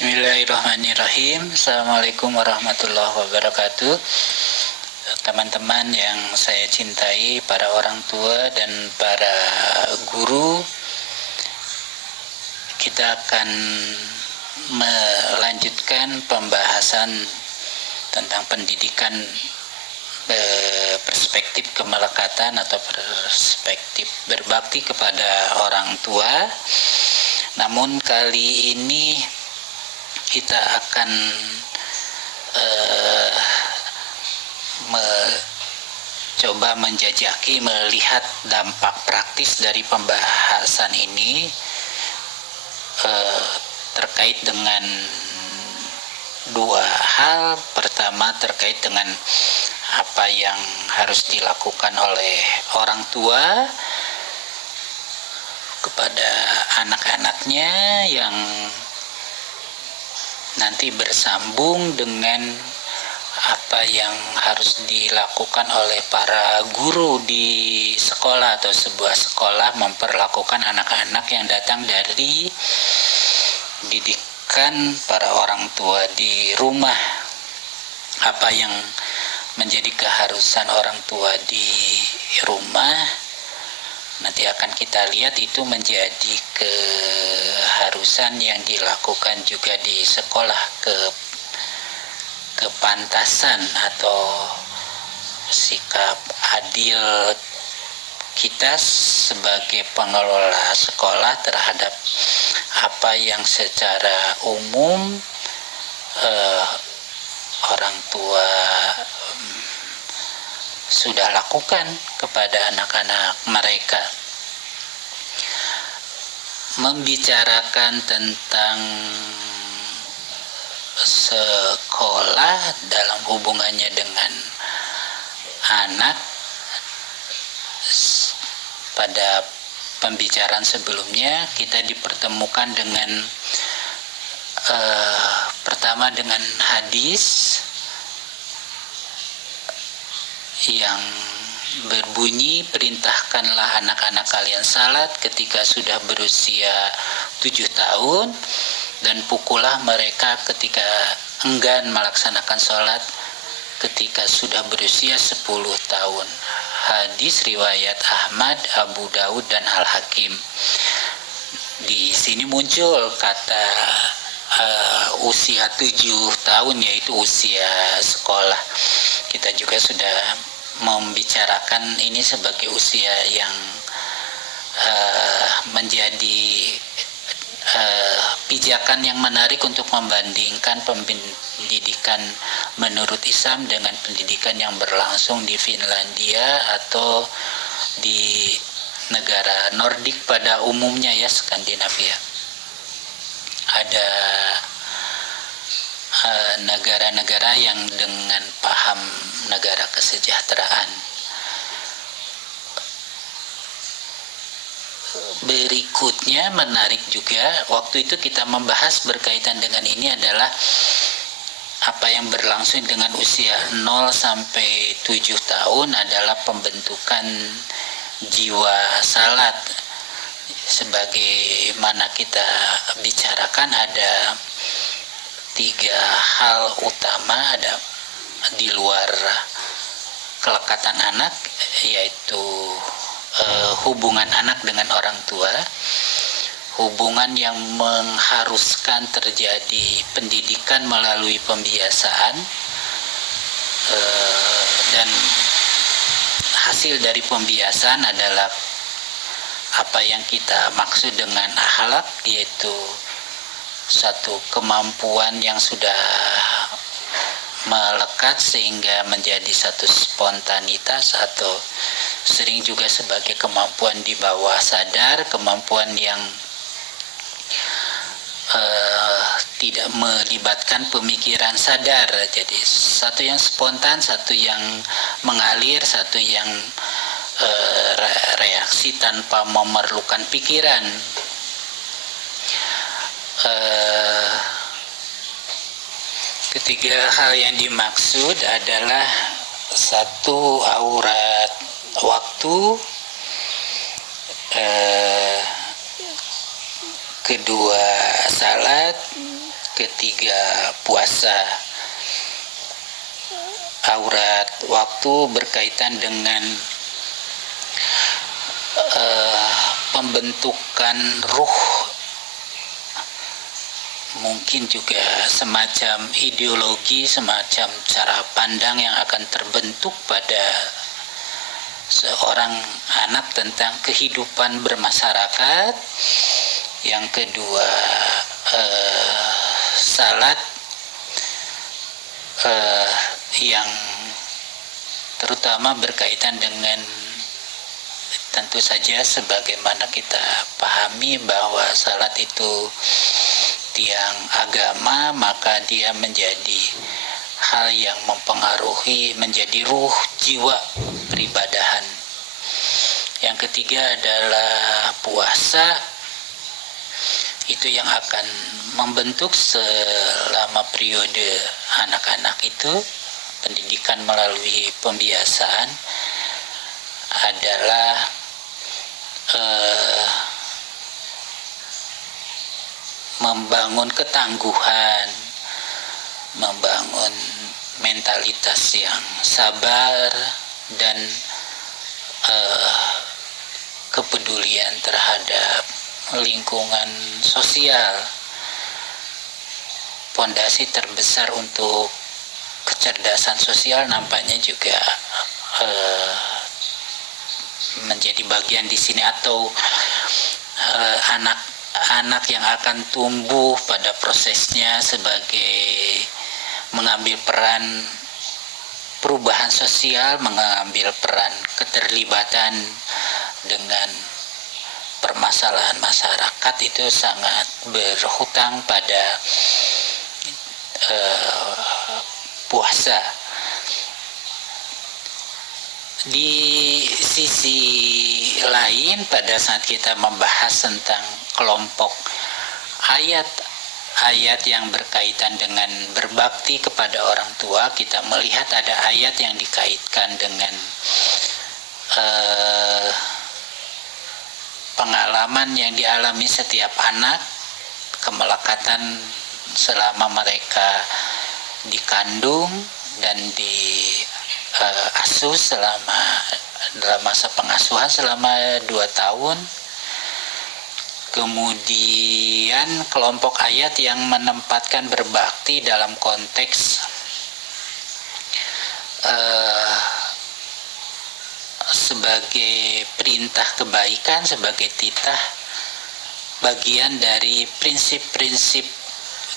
Bismillahirrahmanirrahim. Assalamualaikum warahmatullahi wabarakatuh. Teman-teman yang saya cintai, para orang tua dan para guru, kita akan melanjutkan pembahasan tentang pendidikan perspektif kemelekatan atau perspektif berbakti kepada orang tua. Namun kali ini kita akan coba menjajaki, melihat dampak praktis dari pembahasan ini terkait dengan dua hal. Pertama, terkait dengan apa yang harus dilakukan oleh orang tua kepada anak-anaknya, yang nanti bersambung dengan apa yang harus dilakukan oleh para guru di sekolah atau sebuah sekolah memperlakukan anak-anak yang datang dari didikan para orang tua di rumah. Apa yang menjadi keharusan orang tua di rumah nanti akan kita lihat itu menjadi keharusan yang dilakukan juga di sekolah. Kepantasan atau sikap adil kita sebagai pengelola sekolah terhadap apa yang secara umum orang tua sudah lakukan kepada anak-anak mereka. Membicarakan tentang sekolah dalam hubungannya dengan anak, pada pembicaraan sebelumnya kita dipertemukan dengan pertama dengan hadis yang berbunyi, perintahkanlah anak-anak kalian salat ketika sudah berusia 7 tahun dan pukullah mereka ketika enggan melaksanakan sholat ketika sudah berusia 10 tahun. Hadis riwayat Ahmad, Abu Daud, dan Al-Hakim. Di sini muncul kata usia 7 tahun, yaitu usia sekolah. Kita juga sudah membicarakan ini sebagai usia yang menjadi pijakan yang menarik untuk membandingkan pendidikan menurut Islam dengan pendidikan yang berlangsung di Finlandia atau di negara Nordik pada umumnya, ya, Skandinavia. Ada negara-negara yang dengan paham negara kesejahteraan. Berikutnya menarik juga, waktu itu kita membahas berkaitan dengan ini adalah apa yang berlangsung dengan usia 0 sampai 7 tahun adalah pembentukan jiwa salat. Sebagaimana kita bicarakan, ada 3 hal utama ada di luar kelekatan anak, yaitu hubungan anak dengan orang tua, hubungan yang mengharuskan terjadi pendidikan melalui pembiasaan, dan hasil dari pembiasaan adalah apa yang kita maksud dengan akhlak, yaitu satu kemampuan yang sudah melekat sehingga menjadi satu spontanitas, atau sering juga sebagai kemampuan di bawah sadar, kemampuan yang tidak melibatkan pemikiran sadar. Jadi satu yang spontan, satu yang mengalir, satu yang reaksi tanpa memerlukan pikiran. Ketiga hal yang dimaksud adalah satu, aurat waktu, kedua salat, ketiga puasa. Aurat waktu berkaitan dengan pembentukan ruh, mungkin juga semacam ideologi, semacam cara pandang yang akan terbentuk pada seorang anak tentang kehidupan bermasyarakat. Yang kedua, salat yang terutama berkaitan dengan, tentu saja sebagaimana kita pahami bahwa salat itu tiang agama, maka dia menjadi hal yang mempengaruhi, menjadi ruh jiwa peribadahan. Yang ketiga adalah puasa, itu yang akan membentuk selama periode anak-anak itu. Pendidikan melalui pembiasaan adalah membangun ketangguhan, membangun mentalitas yang sabar dan kepedulian terhadap lingkungan sosial. Pondasi terbesar untuk kecerdasan sosial nampaknya juga menjadi bagian di sini, atau anak-anak yang akan tumbuh pada prosesnya sebagai mengambil peran perubahan sosial, mengambil peran keterlibatan dengan permasalahan masyarakat, itu sangat berhutang pada puasa. Di sisi lain, pada saat kita membahas tentang kelompok ayat yang berkaitan dengan berbakti kepada orang tua, kita melihat ada ayat yang dikaitkan dengan pengalaman yang dialami setiap anak, kemelekatan selama mereka dikandung dan diasuh dalam masa pengasuhan selama 2 tahun. Kemudian kelompok ayat yang menempatkan berbakti dalam konteks sebagai perintah kebaikan, sebagai titah, bagian dari prinsip-prinsip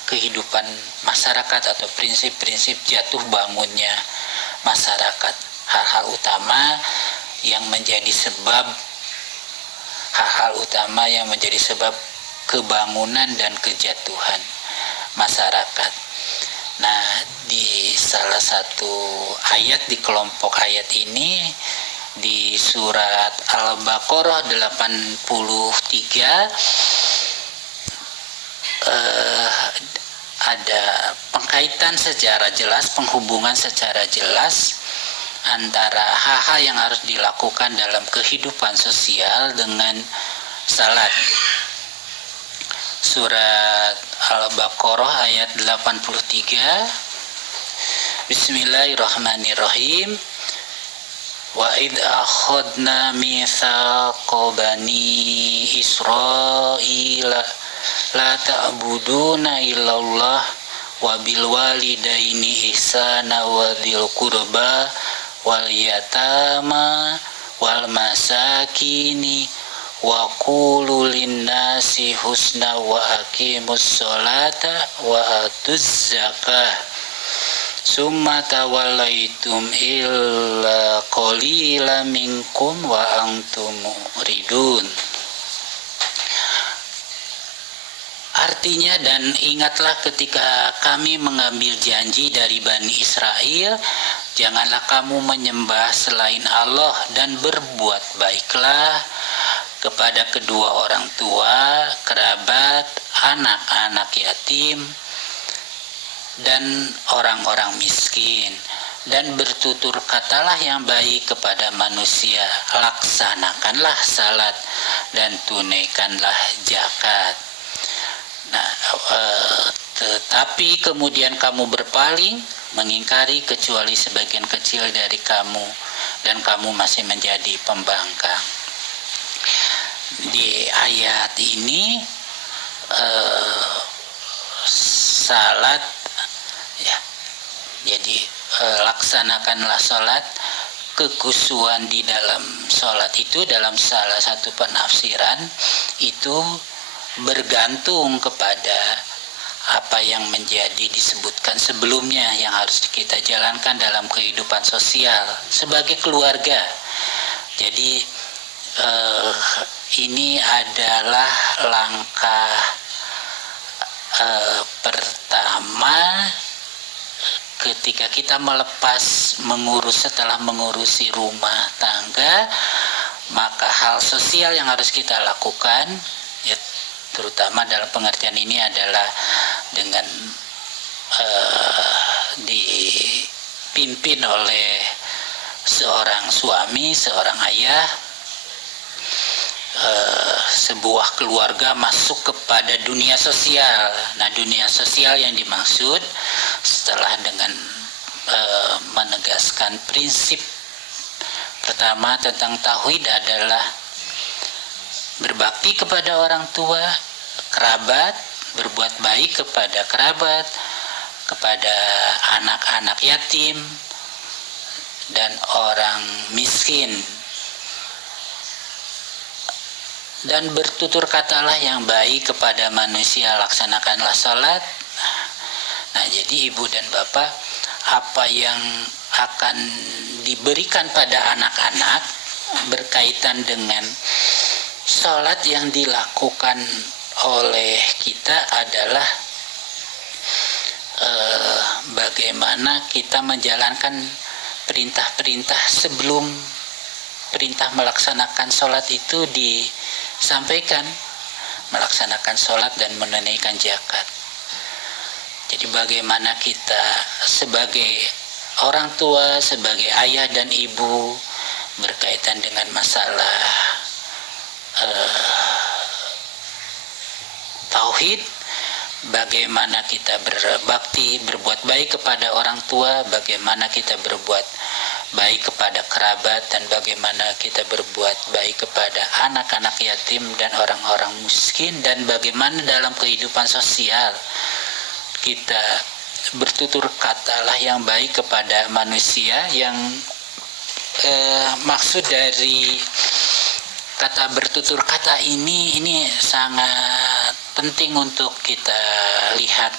kehidupan masyarakat atau prinsip-prinsip jatuh bangunnya masyarakat. Hal-hal utama yang menjadi sebab kebangunan dan kejatuhan masyarakat. Nah, di salah satu ayat di kelompok ayat ini, di surat Al-Baqarah 83, ada pengkaitan secara jelas, penghubungan secara jelas antara hal-hal yang harus dilakukan dalam kehidupan sosial dengan salat. Surat Al-Baqarah ayat 83, Bismillahirrahmanirrahim. Wa id akhadna mitsaqa bani Israila la ta'buduna illallah wa bil walidaini ihsana wa dzil qurba wal yatama wal masakini wa qulu linnasi husna wa aqimus sholata wa atuz zakah summa tawallaitum illa qalila minkum wa antum muridun. Artinya, dan ingatlah ketika kami mengambil janji dari Bani Israel, janganlah kamu menyembah selain Allah dan berbuat baiklah kepada kedua orang tua, kerabat, anak-anak yatim, dan orang-orang miskin, dan bertutur katalah yang baik kepada manusia, laksanakanlah salat dan tunaikanlah zakat. Nah, tapi kemudian kamu berpaling, mengingkari kecuali sebagian kecil dari kamu, dan kamu masih menjadi pembangkang. Di ayat ini salat, ya, jadi laksanakanlah salat. Kekhusyuan di dalam salat itu dalam salah satu penafsiran itu bergantung kepada apa yang menjadi disebutkan sebelumnya yang harus kita jalankan dalam kehidupan sosial sebagai keluarga. Jadi ini adalah langkah pertama ketika kita melepas setelah mengurusi rumah tangga, maka hal sosial yang harus kita lakukan, ya, terutama dalam pengertian ini adalah dengan dipimpin oleh seorang suami, seorang ayah, sebuah keluarga masuk kepada dunia sosial. Nah, dunia sosial yang dimaksud setelah dengan menegaskan prinsip pertama tentang tauhid adalah berbakti kepada orang tua, kerabat, berbuat baik kepada kerabat, kepada anak-anak yatim dan orang miskin, dan bertutur katalah yang baik kepada manusia, laksanakanlah salat. Nah, jadi ibu dan bapak, apa yang akan diberikan pada anak-anak berkaitan dengan salat yang dilakukan oleh kita adalah bagaimana kita menjalankan perintah-perintah sebelum perintah melaksanakan salat itu disampaikan, melaksanakan salat dan menunaikan zakat. Jadi bagaimana kita sebagai orang tua, sebagai ayah dan ibu berkaitan dengan masalah tauhid, bagaimana kita berbakti, berbuat baik kepada orang tua, bagaimana kita berbuat baik kepada kerabat, dan bagaimana kita berbuat baik kepada anak-anak yatim dan orang-orang miskin, dan bagaimana dalam kehidupan sosial kita bertutur katalah yang baik kepada manusia. Yang maksud dari kata bertutur kata ini sangat penting untuk kita lihat,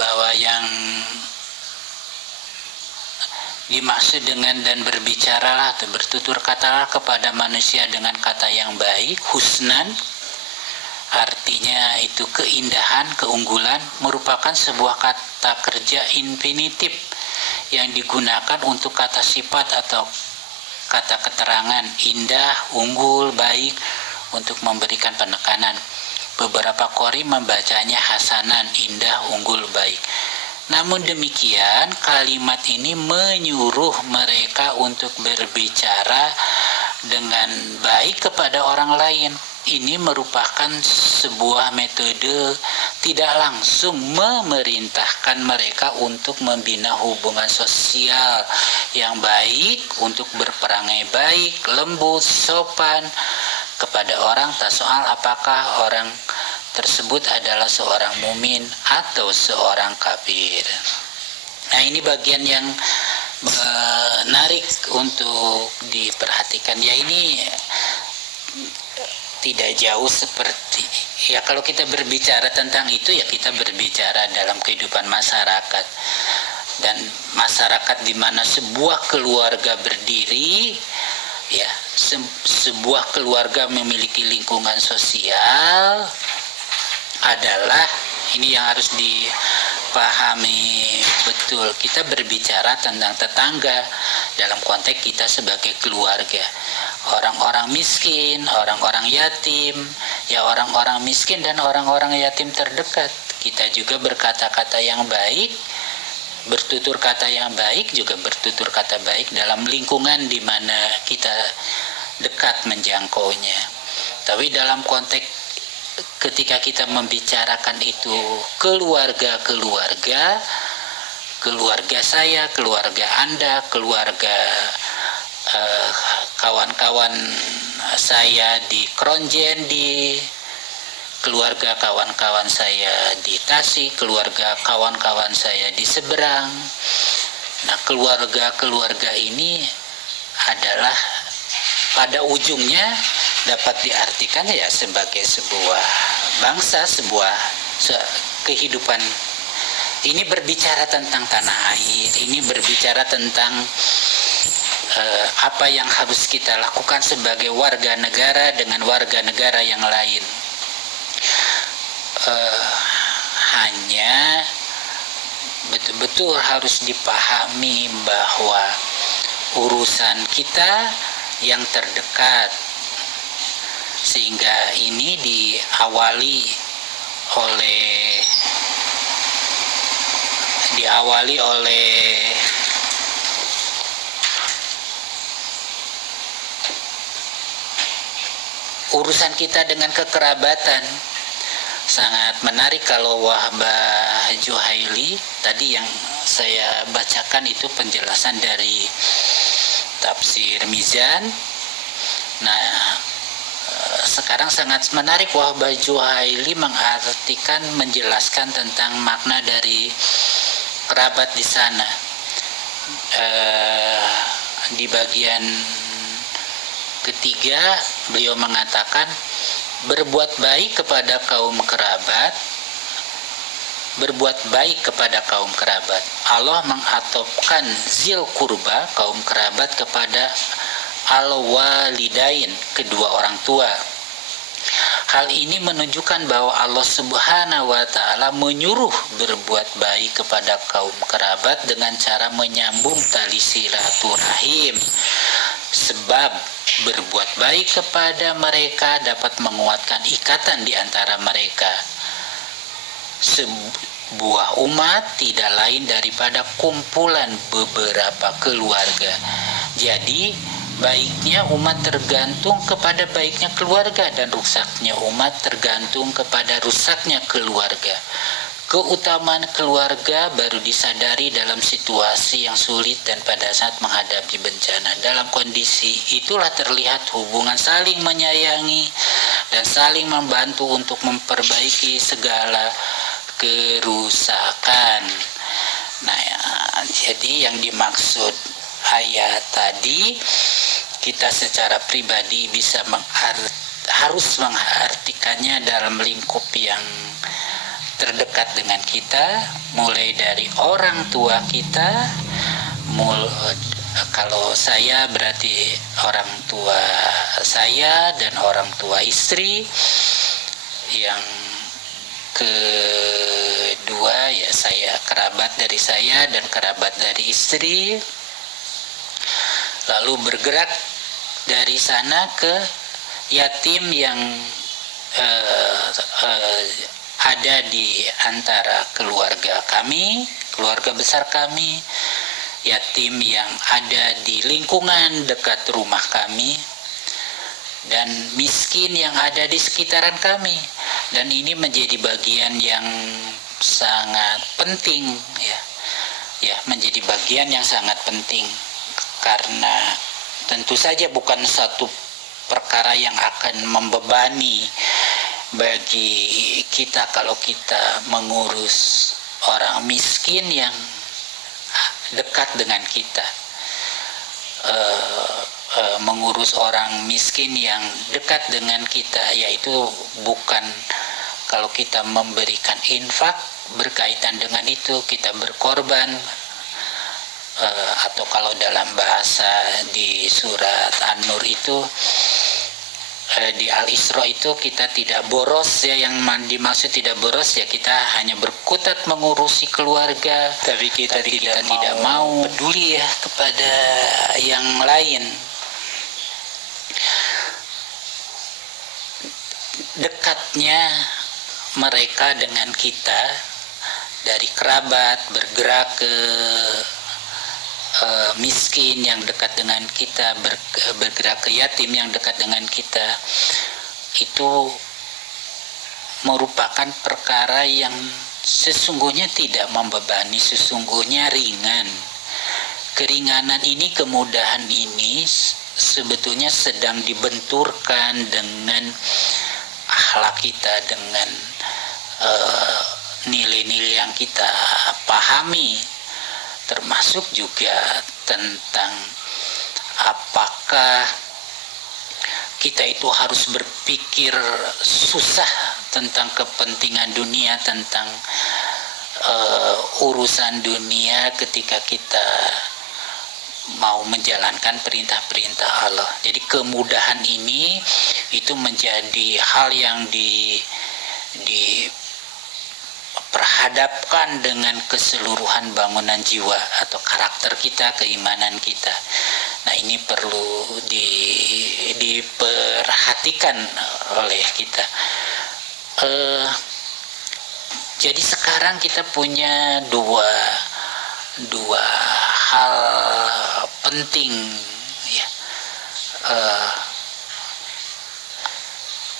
bahwa yang dimaksud dengan dan berbicaralah atau bertutur katalah kepada manusia dengan kata yang baik, husnan, artinya itu keindahan, keunggulan, merupakan sebuah kata kerja infinitif yang digunakan untuk kata sifat atau kata keterangan indah, unggul, baik untuk memberikan penekanan. Beberapa qori membacanya hasanan, indah, unggul, baik. Namun demikian, kalimat ini menyuruh mereka untuk berbicara dengan baik kepada orang lain. Ini merupakan sebuah metode tidak langsung memerintahkan mereka untuk membina hubungan sosial yang baik, untuk berperangai baik, lembut, sopan kepada orang, tak soal apakah orang tersebut adalah seorang mumin atau seorang kafir. Nah, ini bagian yang menarik untuk diperhatikan. Ya, ini tidak jauh seperti, ya kalau kita berbicara tentang itu, ya kita berbicara dalam kehidupan masyarakat. Dan masyarakat di mana sebuah keluarga berdiri, ya, sebuah keluarga memiliki lingkungan sosial adalah, ini yang harus dipahami betul. Kita berbicara tentang tetangga dalam konteks kita sebagai keluarga. Orang-orang miskin, orang-orang yatim, ya orang-orang miskin dan orang-orang yatim terdekat. Kita juga berkata-kata yang baik, bertutur kata yang baik, juga bertutur kata baik dalam lingkungan di mana kita dekat menjangkaunya. Tapi dalam konteks ketika kita membicarakan itu keluarga saya, keluarga Anda, keluarga kawan-kawan saya di Kronjen, di keluarga kawan-kawan saya di Tasik, keluarga kawan-kawan saya di seberang. Nah, keluarga ini adalah pada ujungnya dapat diartikan ya sebagai sebuah bangsa, sebuah kehidupan. Ini berbicara tentang tanah air, ini berbicara tentang apa yang harus kita lakukan sebagai warga negara dengan warga negara yang lain. Hanya betul-betul harus dipahami bahwa urusan kita yang terdekat, sehingga ini diawali oleh urusan kita dengan kekerabatan. Sangat menarik kalau Wahbah Juhaili tadi yang saya bacakan itu penjelasan dari tafsir Mizan. Nah, sekarang sangat menarik Wahbah Juhaili menjelaskan tentang makna dari kerabat di sana. Di bagian ketiga beliau mengatakan, berbuat baik kepada kaum kerabat, Allah mengatopkan zil kurba, kaum kerabat, kepada al-walidain, kedua orang tua. Hal ini menunjukkan bahwa Allah Subhanahu wa Ta'ala menyuruh berbuat baik kepada kaum kerabat dengan cara menyambung tali silaturahim, sebab berbuat baik kepada mereka dapat menguatkan ikatan di antara mereka. Sebuah umat tidak lain daripada kumpulan beberapa keluarga. Jadi, baiknya umat tergantung kepada baiknya keluarga, dan rusaknya umat tergantung kepada rusaknya keluarga. Keutamaan keluarga baru disadari dalam situasi yang sulit dan pada saat menghadapi bencana. Dalam kondisi itulah terlihat hubungan saling menyayangi dan saling membantu untuk memperbaiki segala kerusakan. Nah, jadi yang dimaksud ayat tadi, kita secara pribadi bisa harus mengartikannya dalam lingkup yang terdekat dengan kita, mulai dari orang tua kita. Kalau saya berarti orang tua saya dan orang tua istri. Yang kedua ya saya, kerabat dari saya dan kerabat dari istri. Lalu bergerak dari sana ke yatim yang ada di antara keluarga kami, keluarga besar kami, yatim yang ada di lingkungan dekat rumah kami, dan miskin yang ada di sekitaran kami. Dan ini menjadi bagian yang sangat penting, ya, menjadi bagian yang sangat penting, karena tentu saja bukan satu perkara yang akan membebani bagi kita kalau kita mengurus orang miskin yang dekat dengan kita. Mengurus orang miskin yang dekat dengan kita, yaitu bukan kalau kita memberikan infak, berkaitan dengan itu kita berkorban, atau kalau dalam bahasa di surat An-Nur itu, di Al-Isra itu, kita tidak boros, ya. Yang dimaksud tidak boros ya, kita hanya berkutat mengurusi keluarga, tapi kita tidak mau peduli ya kepada yang lain. Dekatnya mereka dengan kita, dari kerabat bergerak ke miskin yang dekat dengan kita, bergerak ke yatim yang dekat dengan kita, itu merupakan perkara yang sesungguhnya tidak membebani, sesungguhnya ringan. Keringanan ini, kemudahan ini sebetulnya sedang dibenturkan dengan akhlak kita, dengan nilai-nilai yang kita pahami, termasuk juga tentang apakah kita itu harus berpikir susah tentang kepentingan dunia, tentang urusan dunia ketika kita mau menjalankan perintah-perintah Allah. Jadi kemudahan ini itu menjadi hal yang diperhadapkan dengan keseluruhan bangunan jiwa atau karakter kita, keimanan kita. Nah, ini perlu diperhatikan oleh kita. Jadi sekarang kita punya dua hal penting, ya.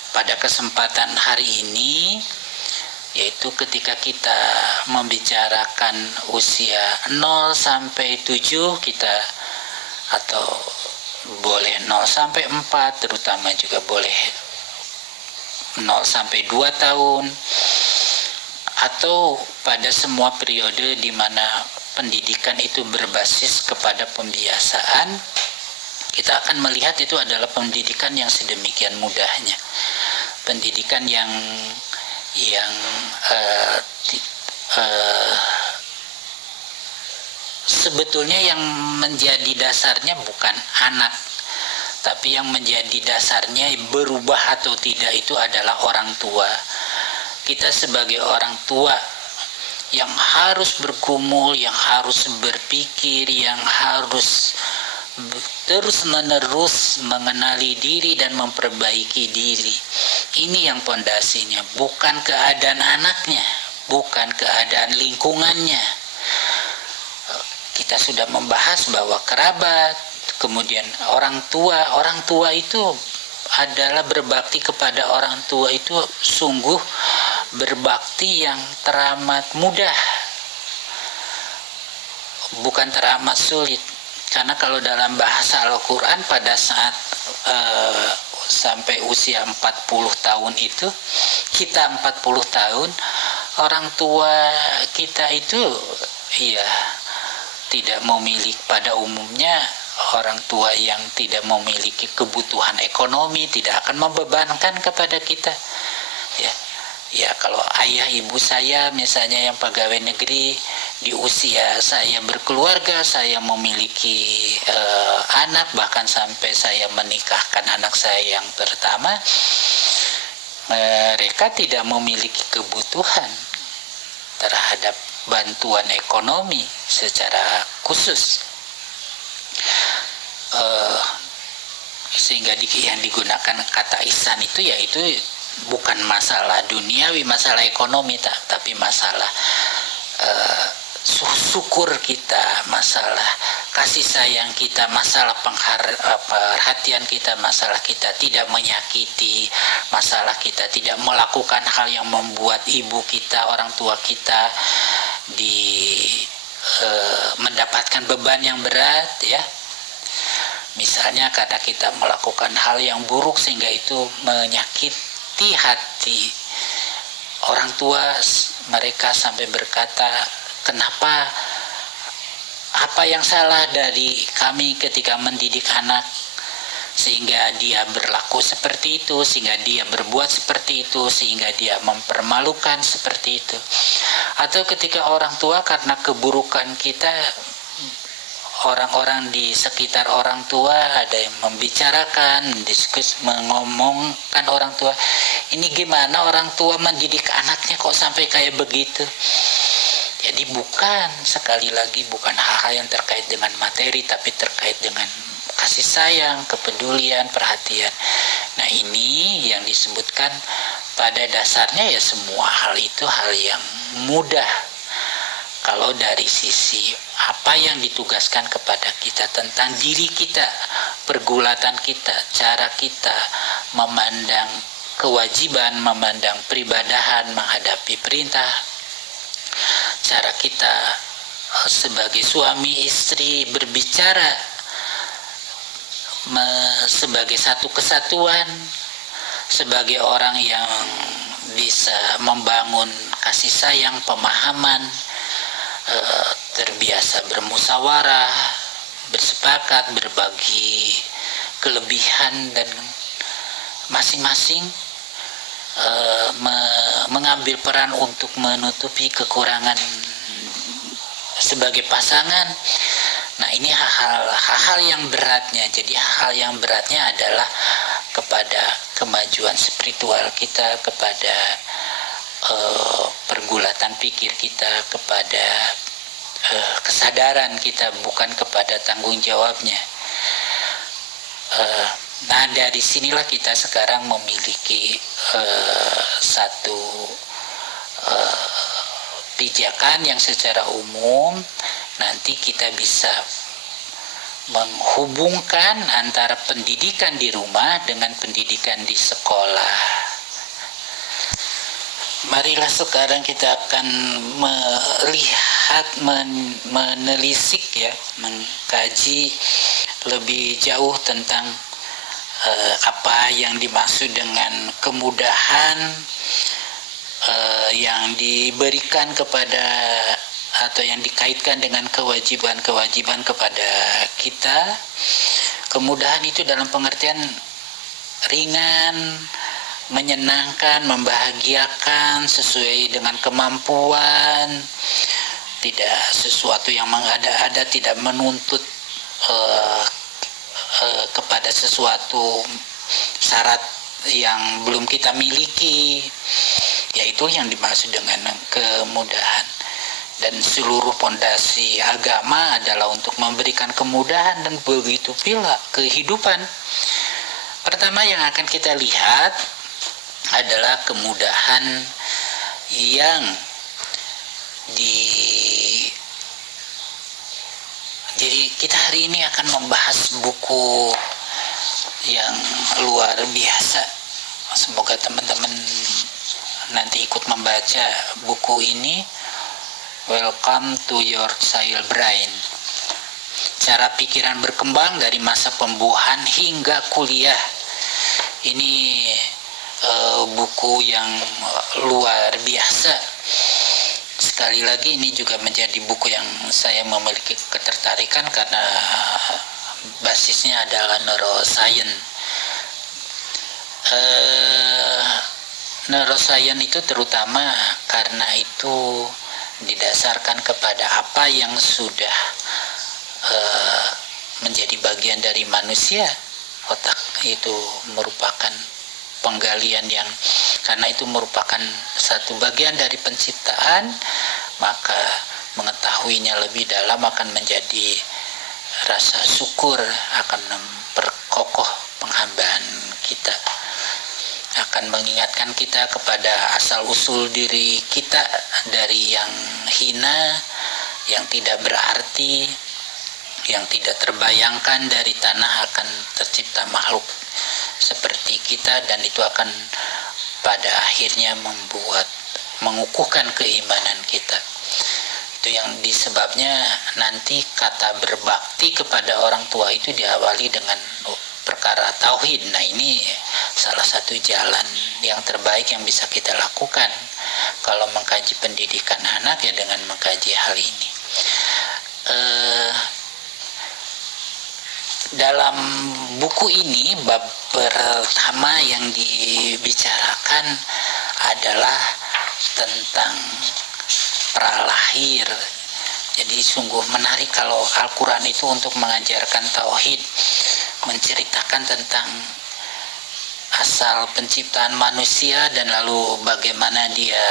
Pada kesempatan hari ini, yaitu ketika kita membicarakan usia 0 sampai 7 kita, atau boleh 0 sampai 4, terutama juga boleh 0 sampai 2 tahun, atau pada semua periode di mana pendidikan itu berbasis kepada pembiasaan, kita akan melihat itu adalah pendidikan yang sedemikian mudahnya, pendidikan yang sebetulnya yang menjadi dasarnya bukan anak, tapi yang menjadi dasarnya berubah atau tidak itu adalah orang tua. Kita sebagai orang tua yang harus bergumul, yang harus berpikir, yang harus terus-menerus mengenali diri dan memperbaiki diri. Ini yang pondasinya, bukan keadaan anaknya, bukan keadaan lingkungannya. Kita sudah membahas bahwa kerabat, kemudian orang tua itu adalah berbakti kepada orang tua itu sungguh berbakti yang teramat mudah, bukan teramat sulit. Karena kalau dalam bahasa Al-Quran pada saat sampai usia 40 tahun itu, kita 40 tahun, orang tua kita itu ya tidak memiliki, pada umumnya orang tua yang tidak memiliki kebutuhan ekonomi tidak akan membebankan kepada kita, ya kalau ayah ibu saya misalnya yang pegawai negeri, di usia saya berkeluarga, saya memiliki anak, bahkan sampai saya menikahkan anak saya yang pertama, mereka tidak memiliki kebutuhan terhadap bantuan ekonomi secara khusus, sehingga yang digunakan kata ihsan itu yaitu bukan masalah duniawi, masalah ekonomi, tapi masalah syukur kita, masalah kasih sayang kita, masalah perhatian kita, masalah kita tidak menyakiti, masalah kita tidak melakukan hal yang membuat ibu kita, orang tua kita mendapatkan beban yang berat, ya. Misalnya karena kita melakukan hal yang buruk sehingga itu menyakiti hati orang tua, mereka sampai berkata, kenapa, apa yang salah dari kami ketika mendidik anak sehingga dia berlaku seperti itu, sehingga dia berbuat seperti itu, sehingga dia mempermalukan seperti itu. Atau ketika orang tua karena keburukan kita, orang-orang di sekitar orang tua ada yang membicarakan, mengomongkan orang tua, ini gimana orang tua mendidik anaknya kok sampai kayak begitu. Jadi sekali lagi bukan hal-hal yang terkait dengan materi, tapi terkait dengan kasih sayang, kepedulian, perhatian. Nah, ini yang disebutkan pada dasarnya ya semua hal itu hal yang mudah kalau dari sisi apa yang ditugaskan kepada kita tentang diri kita, pergulatan kita, cara kita memandang kewajiban, memandang peribadahan, menghadapi perintah, cara kita sebagai suami istri berbicara sebagai satu kesatuan, sebagai orang yang bisa membangun kasih sayang, pemahaman, terbiasa bermusyawarah, bersepakat, berbagi kelebihan, dan masing-masing mengambil peran untuk menutupi kekurangan sebagai pasangan. Nah, ini hal-hal yang beratnya. Jadi hal yang beratnya adalah kepada kemajuan spiritual kita, kepada pergulatan pikir kita, kepada kesadaran kita, bukan kepada tanggung jawabnya. Nah, dari sinilah kita sekarang memiliki satu pijakan yang secara umum nanti kita bisa menghubungkan antara pendidikan di rumah dengan pendidikan di sekolah. Marilah sekarang kita akan melihat, menelisik ya, mengkaji lebih jauh tentang apa yang dimaksud dengan kemudahan yang diberikan kepada atau yang dikaitkan dengan kewajiban-kewajiban kepada kita. Kemudahan itu dalam pengertian ringan, menyenangkan, membahagiakan sesuai dengan kemampuan, tidak sesuatu yang mengada-ada, tidak menuntut kepada sesuatu syarat yang belum kita miliki. Yaitu yang dimaksud dengan kemudahan. Dan seluruh pondasi agama adalah untuk memberikan kemudahan, dan begitu pula kehidupan. Pertama yang akan kita lihat adalah kemudahan yang jadi kita hari ini akan membahas buku yang luar biasa. Semoga teman-teman nanti ikut membaca buku ini. Welcome to your child brain. Cara pikiran berkembang dari masa pembuahan hingga kuliah. Ini buku yang luar biasa. Sekali lagi ini juga menjadi buku yang saya memiliki ketertarikan karena basisnya adalah neuroscience. Neuroscience itu terutama karena itu didasarkan kepada apa yang sudah menjadi bagian dari manusia. Otak itu merupakan penggalian yang, karena itu merupakan satu bagian dari penciptaan, maka mengetahuinya lebih dalam akan menjadi rasa syukur, akan memperkokoh penghambaan kita, akan mengingatkan kita kepada asal-usul diri kita dari yang hina, yang tidak berarti, yang tidak terbayangkan dari tanah akan tercipta makhluk seperti kita, dan itu akan pada akhirnya mengukuhkan keimanan kita. Itu yang disebabnya nanti kata berbakti kepada orang tua itu diawali dengan perkara tauhid. Nah, ini salah satu jalan yang terbaik yang bisa kita lakukan kalau mengkaji pendidikan anak, ya dengan mengkaji hal ini. Dalam buku ini bab pertama yang dibicarakan adalah tentang pralahir. Jadi sungguh menarik kalau Al-Quran itu untuk mengajarkan tauhid, menceritakan tentang asal penciptaan manusia dan lalu bagaimana dia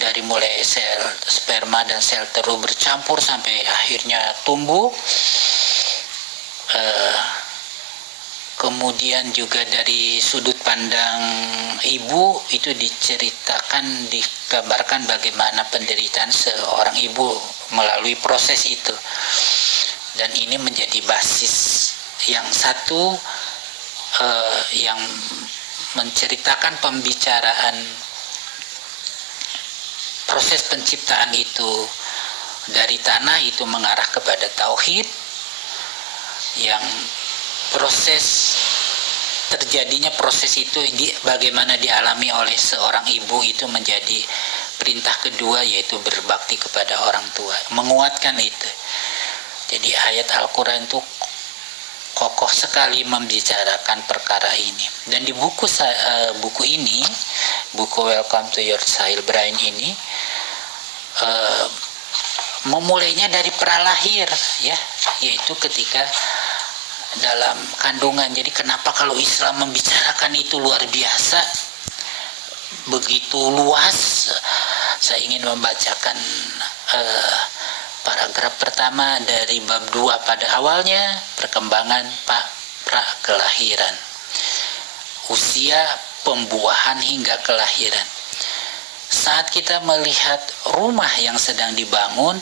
dari mulai sel sperma dan sel telur bercampur sampai akhirnya tumbuh. Kemudian juga dari sudut pandang ibu itu diceritakan, digambarkan bagaimana penderitaan seorang ibu melalui proses itu. Dan ini menjadi basis yang satu yang menceritakan pembicaraan proses penciptaan itu dari tanah itu mengarah kepada tauhid, yang proses terjadinya proses itu bagaimana dialami oleh seorang ibu itu menjadi perintah kedua, yaitu berbakti kepada orang tua, menguatkan itu. Jadi ayat Al-Quran itu kokoh sekali membicarakan perkara ini. Dan di buku ini, buku Welcome to Your Child Brain ini, memulainya dari pralahir, ya, yaitu ketika dalam kandungan. Jadi kenapa kalau Islam membicarakan itu luar biasa, begitu luas. Saya ingin membacakan paragraf pertama dari bab 2 pada awalnya, perkembangan pra-kelahiran, usia pembuahan hingga kelahiran. Saat kita melihat rumah yang sedang dibangun,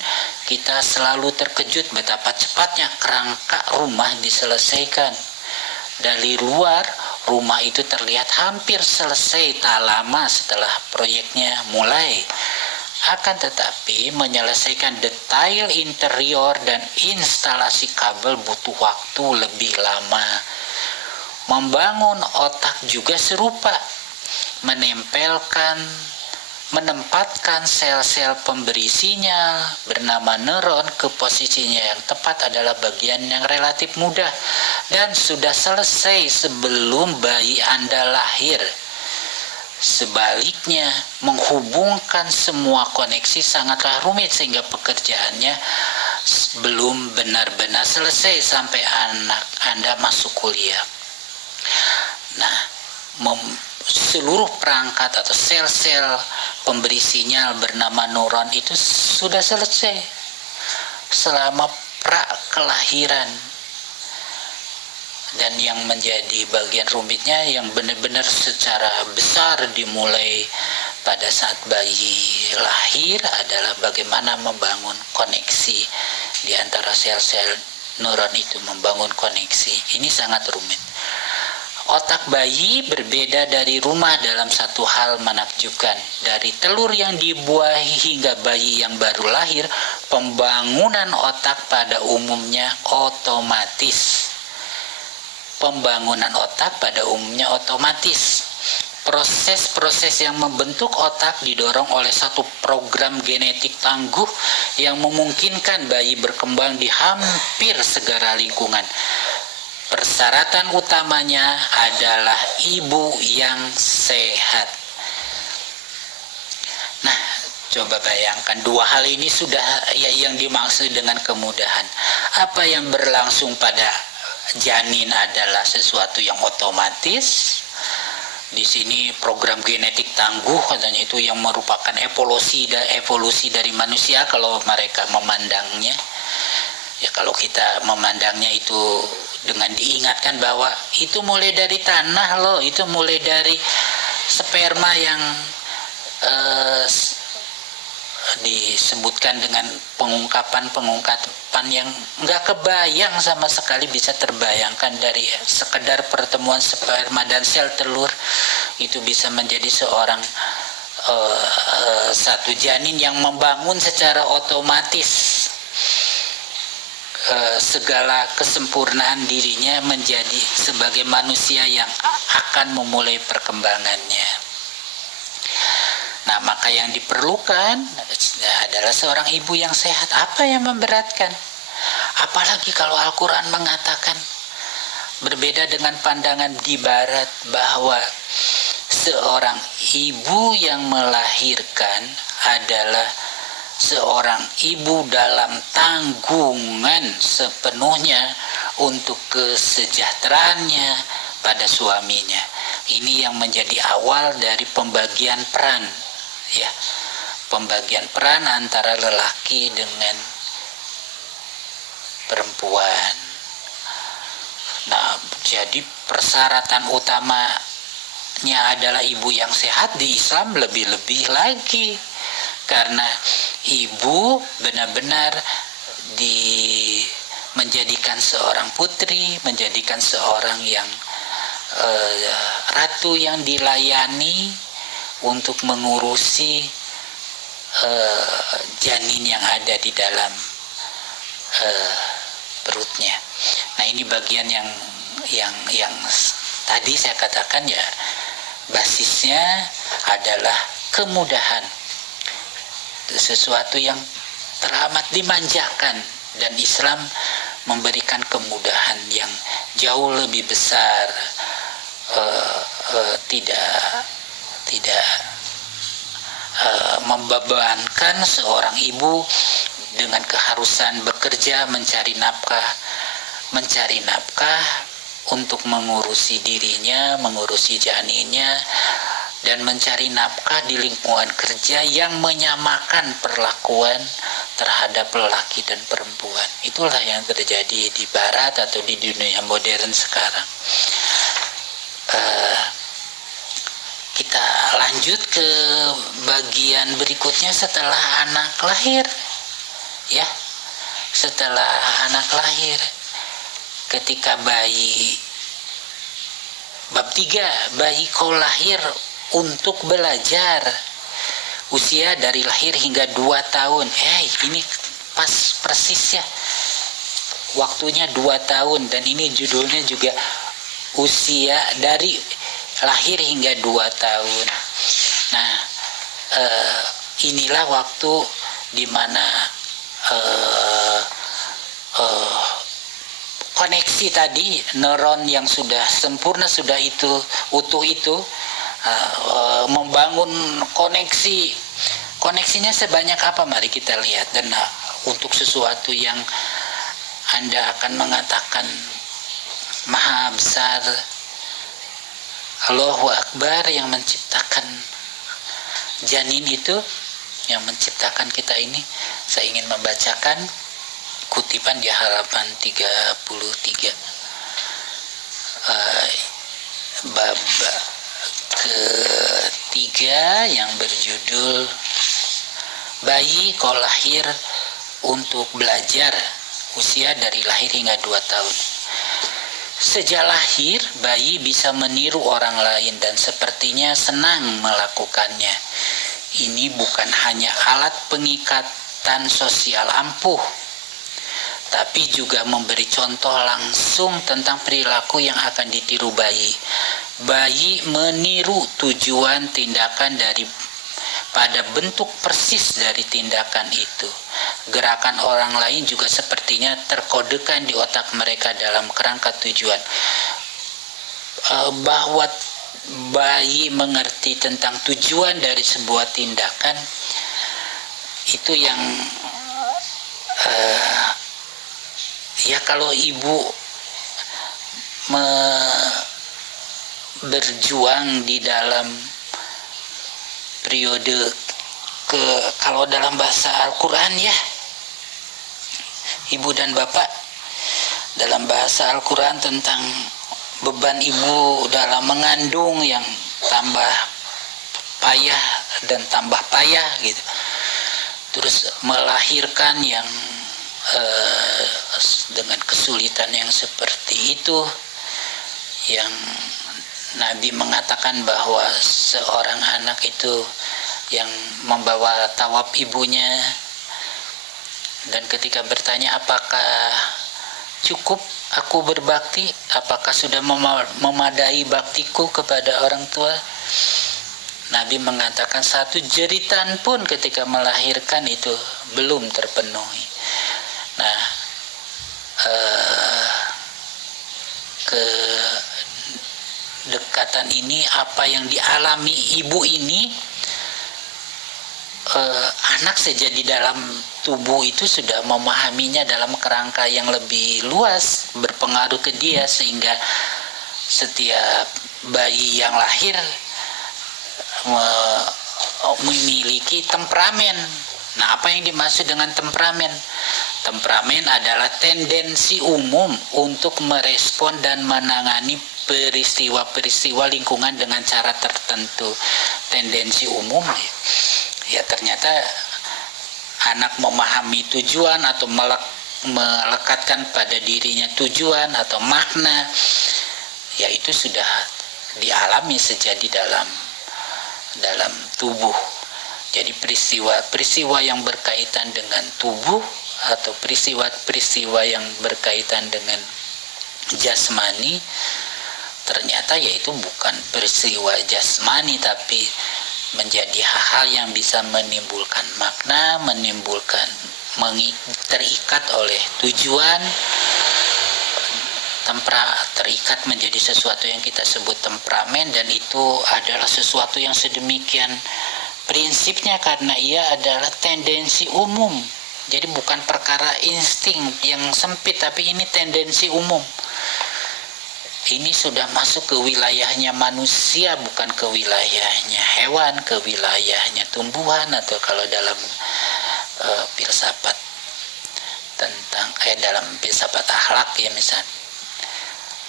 kita selalu terkejut betapa cepatnya kerangka rumah diselesaikan. Dari luar, rumah itu terlihat hampir selesai tak lama setelah proyeknya mulai. Akan tetapi, menyelesaikan detail interior dan instalasi kabel butuh waktu lebih lama. Membangun otak juga serupa. Menempatkan sel-sel pemberi sinyal bernama neuron ke posisinya yang tepat adalah bagian yang relatif mudah dan sudah selesai sebelum bayi Anda lahir. Sebaliknya, menghubungkan semua koneksi sangatlah rumit sehingga pekerjaannya belum benar-benar selesai sampai anak Anda masuk kuliah. Nah, seluruh perangkat atau sel-sel pemberi sinyal bernama neuron itu sudah selesai selama pra-kelahiran. Dan yang menjadi bagian rumitnya yang benar-benar secara besar dimulai pada saat bayi lahir adalah bagaimana membangun koneksi di antara sel-sel neuron itu, membangun koneksi. Ini sangat rumit. Otak bayi berbeda dari rumah dalam satu hal menakjubkan. Dari telur yang dibuahi hingga bayi yang baru lahir, pembangunan otak pada umumnya otomatis. Proses-proses yang membentuk otak didorong oleh satu program genetik tangguh yang memungkinkan bayi berkembang di hampir segala lingkungan. Persyaratan utamanya adalah ibu yang sehat. Nah, coba bayangkan dua hal ini sudah yang dimaksud dengan kemudahan. Apa yang berlangsung pada janin adalah sesuatu yang otomatis. Di sini program genetik tangguh katanya itu yang merupakan evolusi dari manusia kalau mereka memandangnya. Ya, kalau kita memandangnya itu dengan diingatkan bahwa itu mulai dari tanah loh, itu mulai dari sperma yang disebutkan dengan pengungkapan yang nggak kebayang sama sekali bisa terbayangkan. Dari sekedar pertemuan sperma dan sel telur itu bisa menjadi seorang satu janin yang membangun secara otomatis segala kesempurnaan dirinya menjadi sebagai manusia yang akan memulai perkembangannya. Nah, maka yang diperlukan adalah seorang ibu yang sehat. Apa yang memberatkan? Apalagi kalau Al-Quran mengatakan, berbeda dengan pandangan di Barat, bahwa seorang ibu yang melahirkan adalah seorang ibu dalam tanggungan sepenuhnya untuk kesejahteraannya pada suaminya. Ini yang menjadi awal dari pembagian peran, ya, pembagian peran antara lelaki dengan perempuan. Nah, jadi persyaratan utamanya adalah ibu yang sehat di Islam lebih-lebih lagi. Karena ibu benar-benar menjadikan seorang putri, menjadikan seorang yang ratu yang dilayani untuk mengurusi janin yang ada di dalam perutnya. Nah, ini bagian yang tadi saya katakan ya, basisnya adalah kemudahan, sesuatu yang teramat dimanjakan, dan Islam memberikan kemudahan yang jauh lebih besar, tidak membebankan seorang ibu dengan keharusan bekerja mencari nafkah untuk mengurusi dirinya, mengurusi janinnya, dan mencari nafkah di lingkungan kerja yang menyamakan perlakuan terhadap lelaki dan perempuan. Itulah yang terjadi di barat atau di dunia modern sekarang. Kita lanjut ke bagian berikutnya setelah anak lahir. Ya, setelah anak lahir, ketika bayi, bab 3, bayi kau lahir untuk belajar, usia dari lahir hingga 2 tahun. Ini pas persis ya, waktunya 2 tahun, dan ini judulnya juga usia dari lahir hingga 2 tahun. Nah, inilah waktu di mana koneksi tadi, neuron yang sudah sempurna, sudah utuh itu, membangun koneksinya sebanyak apa, mari kita lihat. Dan untuk sesuatu yang Anda akan mengatakan maha besar, Allahu Akbar, yang menciptakan janin itu, yang menciptakan kita ini. Saya ingin membacakan kutipan di halaman 33, bab ketiga yang berjudul bayi kau lahir untuk belajar, usia dari lahir hingga 2 tahun. Sejak lahir, bayi bisa meniru orang lain dan sepertinya senang melakukannya. Ini bukan hanya alat pengikatan sosial ampuh, tapi juga memberi contoh langsung tentang perilaku yang akan ditiru bayi. Bayi meniru tujuan tindakan pada bentuk persis dari tindakan itu. Gerakan orang lain juga sepertinya terkodekan di otak mereka dalam kerangka tujuan. Bahwa bayi mengerti tentang tujuan dari sebuah tindakan, itu yang ya, kalau ibu berjuang di dalam periode kalau dalam bahasa Al-Quran ya, ibu dan bapak, dalam bahasa Al-Quran tentang beban ibu dalam mengandung yang tambah payah dan tambah payah gitu, terus melahirkan yang dengan kesulitan yang seperti itu, yang Nabi mengatakan bahwa seorang anak itu yang membawa tawaf ibunya, dan ketika bertanya apakah cukup aku berbakti, apakah sudah memadai baktiku kepada orang tua, Nabi mengatakan satu jeritan pun ketika melahirkan itu belum terpenuhi. Nah, kedekatan ini, apa yang dialami ibu ini, anak sejak di dalam tubuh itu sudah memahaminya dalam kerangka yang lebih luas, berpengaruh ke dia, sehingga setiap bayi yang lahir memiliki temperamen. Nah, apa yang dimaksud dengan temperamen? Temperamen adalah tendensi umum untuk merespon dan menangani peristiwa-peristiwa lingkungan dengan cara tertentu. Tendensi umum ya, ternyata anak memahami tujuan atau melekatkan pada dirinya tujuan atau makna yaitu sudah dialami sejadi dalam tubuh. Jadi peristiwa yang berkaitan dengan tubuh atau peristiwa yang berkaitan dengan jasmani ternyata yaitu bukan peristiwa jasmani, tapi menjadi hal-hal yang bisa menimbulkan makna, terikat oleh tujuan, terikat menjadi sesuatu yang kita sebut temperamen, dan itu adalah sesuatu yang sedemikian prinsipnya karena ia adalah tendensi umum. Jadi bukan perkara insting yang sempit, tapi ini tendensi umum. Ini sudah masuk ke wilayahnya manusia, bukan ke wilayahnya hewan, ke wilayahnya tumbuhan, atau kalau dalam filsafat dalam filsafat akhlak ya misalnya.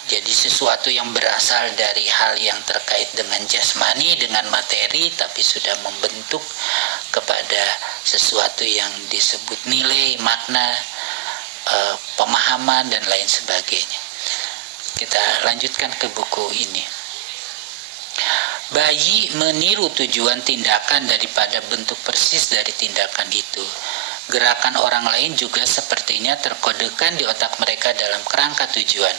Jadi sesuatu yang berasal dari hal yang terkait dengan jasmani, dengan materi, tapi sudah membentuk kepada sesuatu yang disebut nilai, makna, pemahaman, dan lain sebagainya. Kita lanjutkan ke buku ini. Bayi meniru tujuan tindakan daripada bentuk persis dari tindakan itu. Gerakan orang lain juga sepertinya terkodekan di otak mereka dalam kerangka tujuan.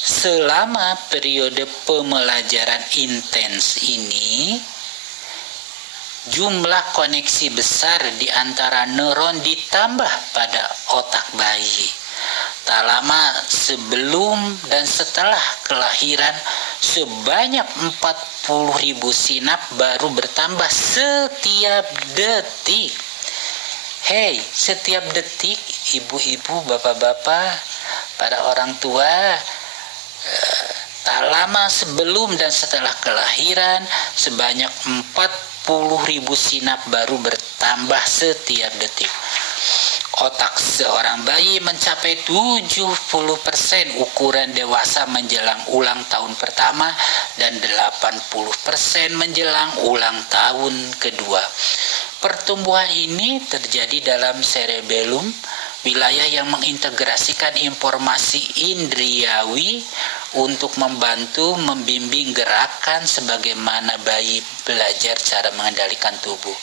Selama periode pembelajaran intens ini, jumlah koneksi besar di antara neuron ditambah pada otak bayi. Tak lama sebelum dan setelah kelahiran, sebanyak 40.000 sinap baru bertambah setiap detik. Hei, setiap detik, ibu-ibu, bapak-bapak, para orang tua, tak lama sebelum dan setelah kelahiran, sebanyak 40.000 sinap baru bertambah setiap detik. Otak seorang bayi mencapai 70% ukuran dewasa menjelang ulang tahun pertama dan 80% menjelang ulang tahun kedua. Pertumbuhan ini terjadi dalam cerebellum, wilayah yang mengintegrasikan informasi indriawi untuk membantu membimbing gerakan sebagaimana bayi belajar cara mengendalikan tubuh.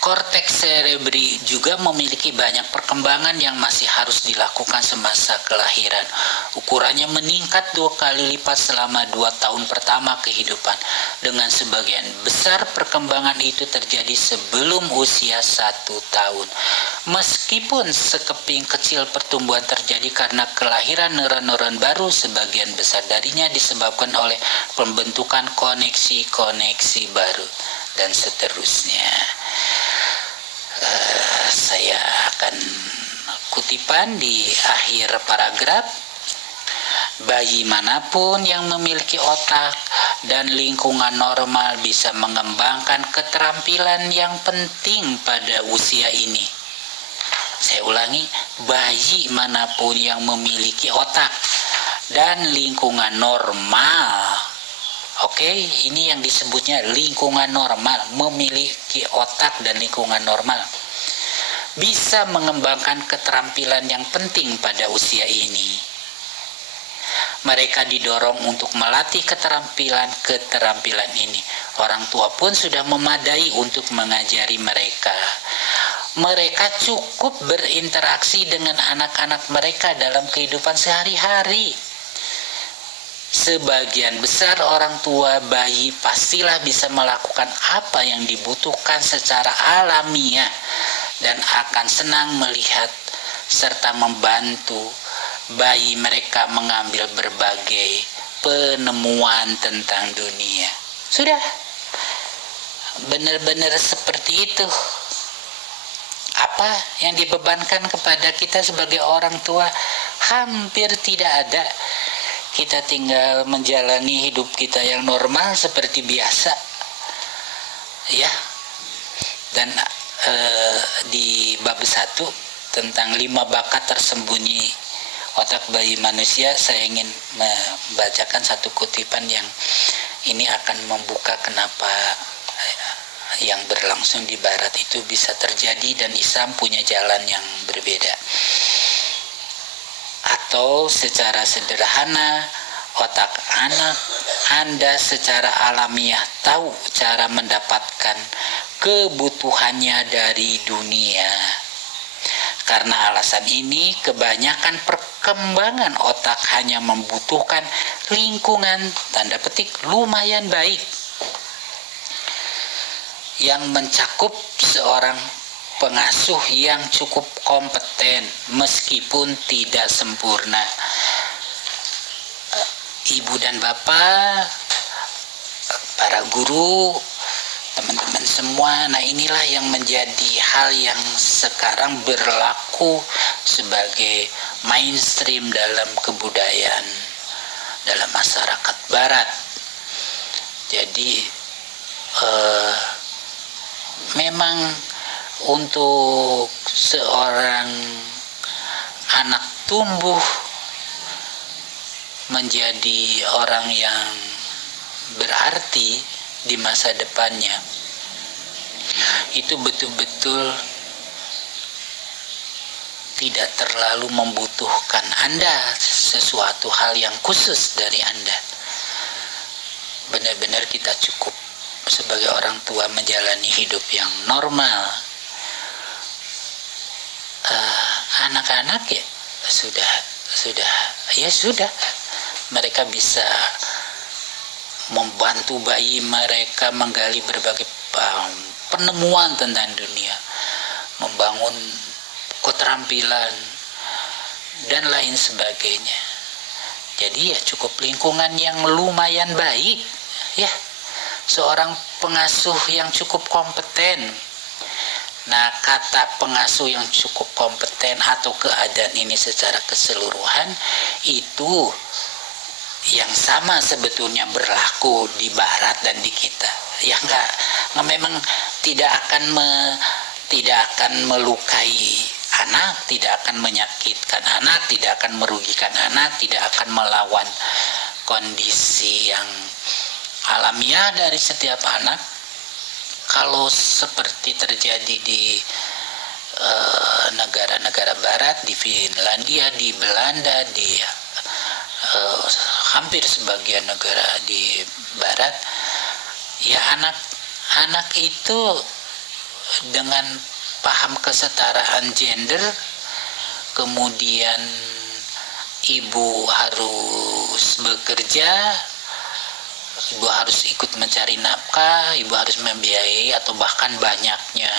Korteks cerebri juga memiliki banyak perkembangan yang masih harus dilakukan semasa kelahiran. Ukurannya meningkat 2 kali lipat selama 2 tahun pertama kehidupan. Dengan sebagian besar perkembangan itu terjadi sebelum usia 1 tahun. Meskipun sekeping kecil pertumbuhan terjadi karena kelahiran neuron-neuron baru, sebagian besar darinya disebabkan oleh pembentukan koneksi-koneksi baru, dan seterusnya. Saya akan kutipan di akhir paragraf. Bayi manapun yang memiliki otak dan lingkungan normal bisa mengembangkan keterampilan yang penting pada usia ini. Saya ulangi, bayi manapun yang memiliki otak dan lingkungan normal. Oke, ini yang disebutnya lingkungan normal, memiliki otak dan lingkungan normal. Bisa mengembangkan keterampilan yang penting pada usia ini. Mereka didorong untuk melatih keterampilan ini. Orang tua pun sudah memadai untuk mengajari mereka. Mereka cukup berinteraksi dengan anak-anak mereka dalam kehidupan sehari-hari. Sebagian besar orang tua bayi pastilah bisa melakukan apa yang dibutuhkan secara alamiah dan akan senang melihat serta membantu bayi mereka mengambil berbagai penemuan tentang dunia. Sudah, benar-benar seperti itu. Apa yang dibebankan kepada kita sebagai orang tua hampir tidak ada. Kita tinggal menjalani hidup kita yang normal seperti biasa, ya. Dan di bab 1 tentang 5 bakat tersembunyi otak bayi manusia, saya ingin membacakan satu kutipan yang ini akan membuka kenapa yang berlangsung di barat itu bisa terjadi dan Islam punya jalan yang berbeda. Atau secara sederhana, otak anak Anda secara alamiah tahu cara mendapatkan kebutuhannya dari dunia. Karena alasan ini, kebanyakan perkembangan otak hanya membutuhkan lingkungan tanda petik lumayan baik yang mencakup seorang pengasuh yang cukup kompeten meskipun tidak sempurna. Ibu dan bapak, para guru, teman-teman semua, nah inilah yang menjadi hal yang sekarang berlaku sebagai mainstream dalam kebudayaan dalam masyarakat barat. Jadi memang untuk seorang anak tumbuh menjadi orang yang berarti di masa depannya, itu betul-betul tidak terlalu membutuhkan Anda sesuatu hal yang khusus dari Anda. Benar-benar kita cukup sebagai orang tua menjalani hidup yang normal. Anak-anak ya sudah mereka bisa membantu bayi mereka menggali berbagai penemuan tentang dunia, membangun keterampilan dan lain sebagainya. Jadi ya cukup lingkungan yang lumayan baik ya, seorang pengasuh yang cukup kompeten. Nah, kata pengasuh yang cukup kompeten atau keadaan ini secara keseluruhan itu yang sama sebetulnya berlaku di barat dan di kita. Ya memang tidak akan melukai anak, tidak akan menyakitkan anak, tidak akan merugikan anak, tidak akan melawan kondisi yang alamiah dari setiap anak. Kalau seperti terjadi di negara-negara barat, di Finlandia, di Belanda, di hampir sebagian negara di barat, ya anak itu dengan paham kesetaraan gender, kemudian ibu harus bekerja, ibu harus ikut mencari nafkah, ibu harus membiayai, atau bahkan banyaknya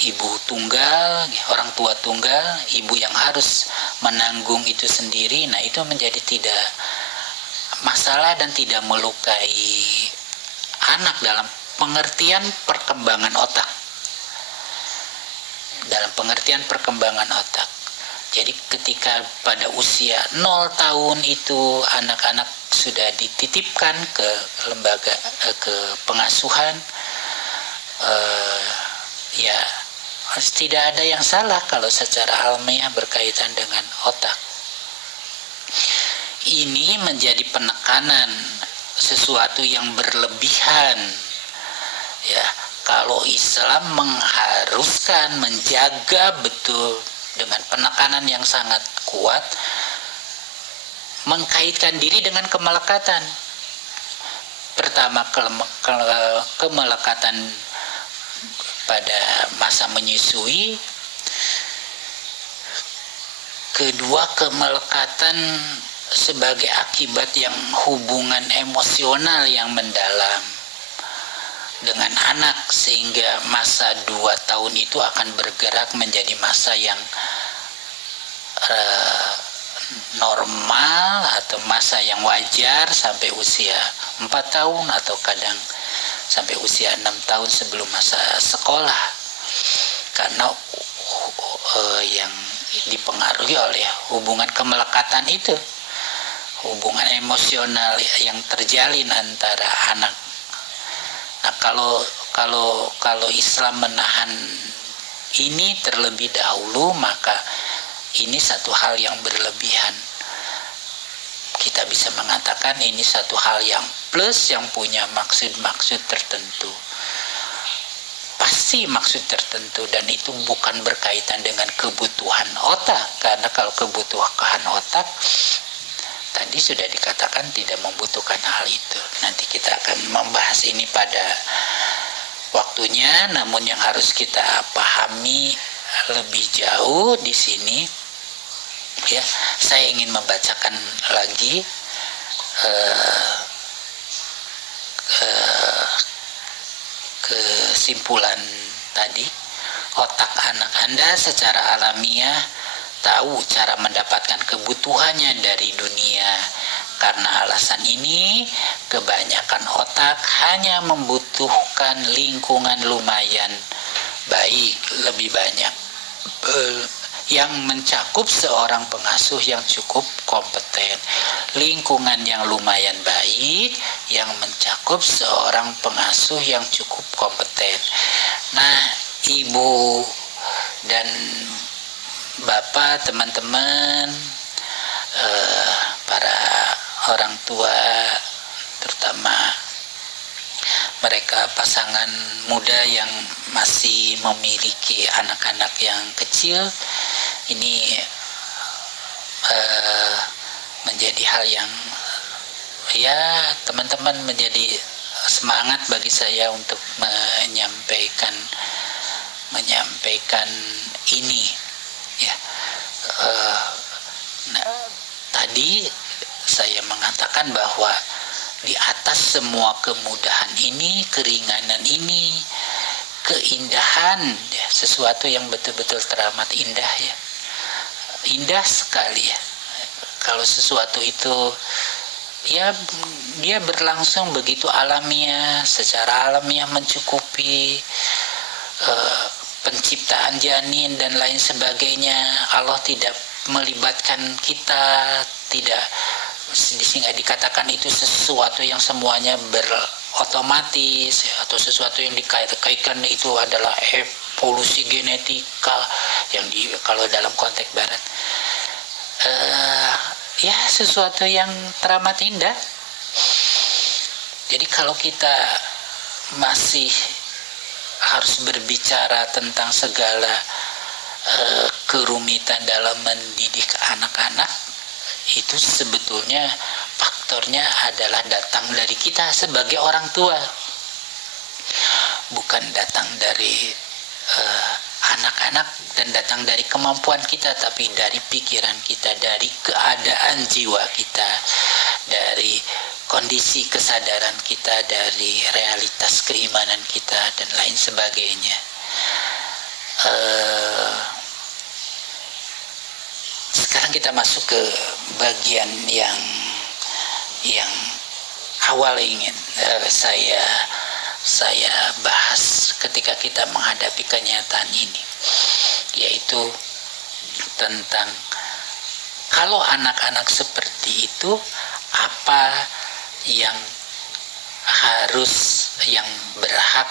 ibu tunggal, orang tua tunggal, ibu yang harus menanggung itu sendiri. Nah, itu menjadi tidak masalah dan tidak melukai anak dalam pengertian perkembangan otak. Dalam pengertian perkembangan otak. Jadi ketika pada usia 0 tahun itu anak-anak sudah dititipkan ke lembaga ke pengasuhan, ya tidak ada yang salah kalau secara alamiah berkaitan dengan otak. Ini menjadi penekanan sesuatu yang berlebihan. Ya, kalau Islam mengharuskan menjaga betul dengan penekanan yang sangat kuat, mengkaitkan diri dengan kemelekatan. Pertama, kemelekatan pada masa menyusui. Kedua, kemelekatan sebagai akibat yang hubungan emosional yang mendalam dengan anak, sehingga masa 2 tahun itu akan bergerak menjadi masa yang normal atau masa yang wajar sampai usia 4 tahun atau kadang sampai usia 6 tahun sebelum masa sekolah, karena yang dipengaruhi oleh hubungan kemelekatan itu, hubungan emosional yang terjalin antara anak. Nah, kalau Islam menahan ini terlebih dahulu, maka ini satu hal yang berlebihan. Kita bisa mengatakan ini satu hal yang plus, yang punya maksud-maksud tertentu. membatasi maksud tertentu, dan itu bukan berkaitan dengan kebutuhan otak, karena kalau kebutuhan otak tadi sudah dikatakan tidak membutuhkan hal itu. Nanti kita akan membahas ini pada waktunya, namun yang harus kita pahami lebih jauh di sini, ya, saya ingin membacakan lagi kesimpulan tadi. Otak anak Anda secara alamiah tahu cara mendapatkan kebutuhannya dari dunia. Karena alasan ini, kebanyakan otak hanya membutuhkan lingkungan lumayan baik, lebih banyak, yang mencakup seorang pengasuh yang cukup kompeten. Lingkungan yang lumayan baik yang mencakup seorang pengasuh yang cukup kompeten. Nah, ibu dan bapak, teman-teman, para orang tua, terutama mereka pasangan muda yang masih memiliki anak-anak yang kecil, ini menjadi hal yang, ya, teman-teman, menjadi semangat bagi saya untuk menyampaikan ini, ya. Tadi saya mengatakan bahwa di atas semua kemudahan ini, keringanan ini, keindahan, ya, sesuatu yang betul-betul teramat indah, ya, indah sekali, ya. Kalau sesuatu itu, ya, dia berlangsung begitu alamiah, secara alamiah mencukupi penciptaan janin dan lain sebagainya. Allah tidak melibatkan kita, tidak, sehingga dikatakan itu sesuatu yang semuanya berotomatis, atau sesuatu yang dikaitkan itu adalah evolusi genetika yang kalau dalam konteks barat, ya, sesuatu yang teramat indah. Jadi kalau kita masih harus berbicara tentang segala kerumitan dalam mendidik anak-anak, itu sebetulnya faktornya adalah datang dari kita sebagai orang tua, bukan datang dari anak-anak dan datang dari kemampuan kita, tapi dari pikiran kita, dari keadaan jiwa kita, dari kondisi kesadaran kita, dari realitas keimanan kita, dan lain sebagainya. Sekarang kita masuk ke bagian yang awal ingin saya bahas ketika kita menghadapi kenyataan ini, yaitu tentang kalau anak-anak seperti itu, apa yang berhak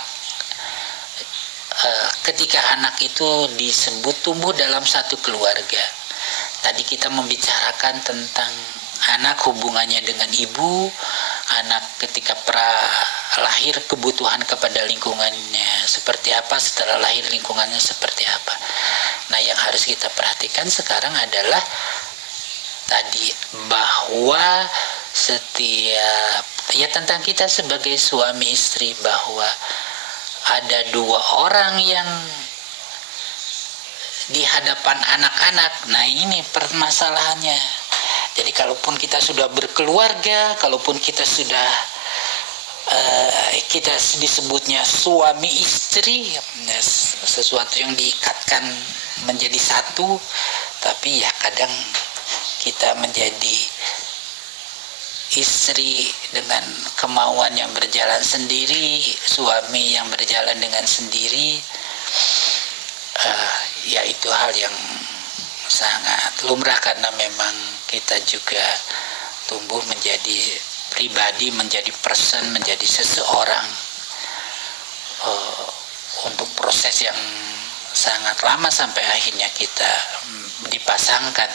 ketika anak itu disebut tumbuh dalam satu keluarga. Tadi kita membicarakan tentang anak hubungannya dengan ibu, anak ketika lahir kebutuhan kepada lingkungannya seperti apa, setelah lahir lingkungannya seperti apa. Nah, yang harus kita perhatikan sekarang adalah tadi bahwa setiap, ya, tentang kita sebagai suami istri, bahwa ada dua orang yang di hadapan anak-anak. Nah, ini permasalahannya. Jadi kalaupun kita sudah berkeluarga, kalaupun kita sudah kita disebutnya suami istri, sesuatu yang diikatkan menjadi satu, tapi ya kadang kita menjadi istri dengan kemauan yang berjalan sendiri, suami yang berjalan dengan sendiri. Ya, itu hal yang sangat lumrah, karena memang kita juga tumbuh menjadi pribadi, menjadi person, menjadi seseorang untuk proses yang sangat lama sampai akhirnya kita dipasangkan.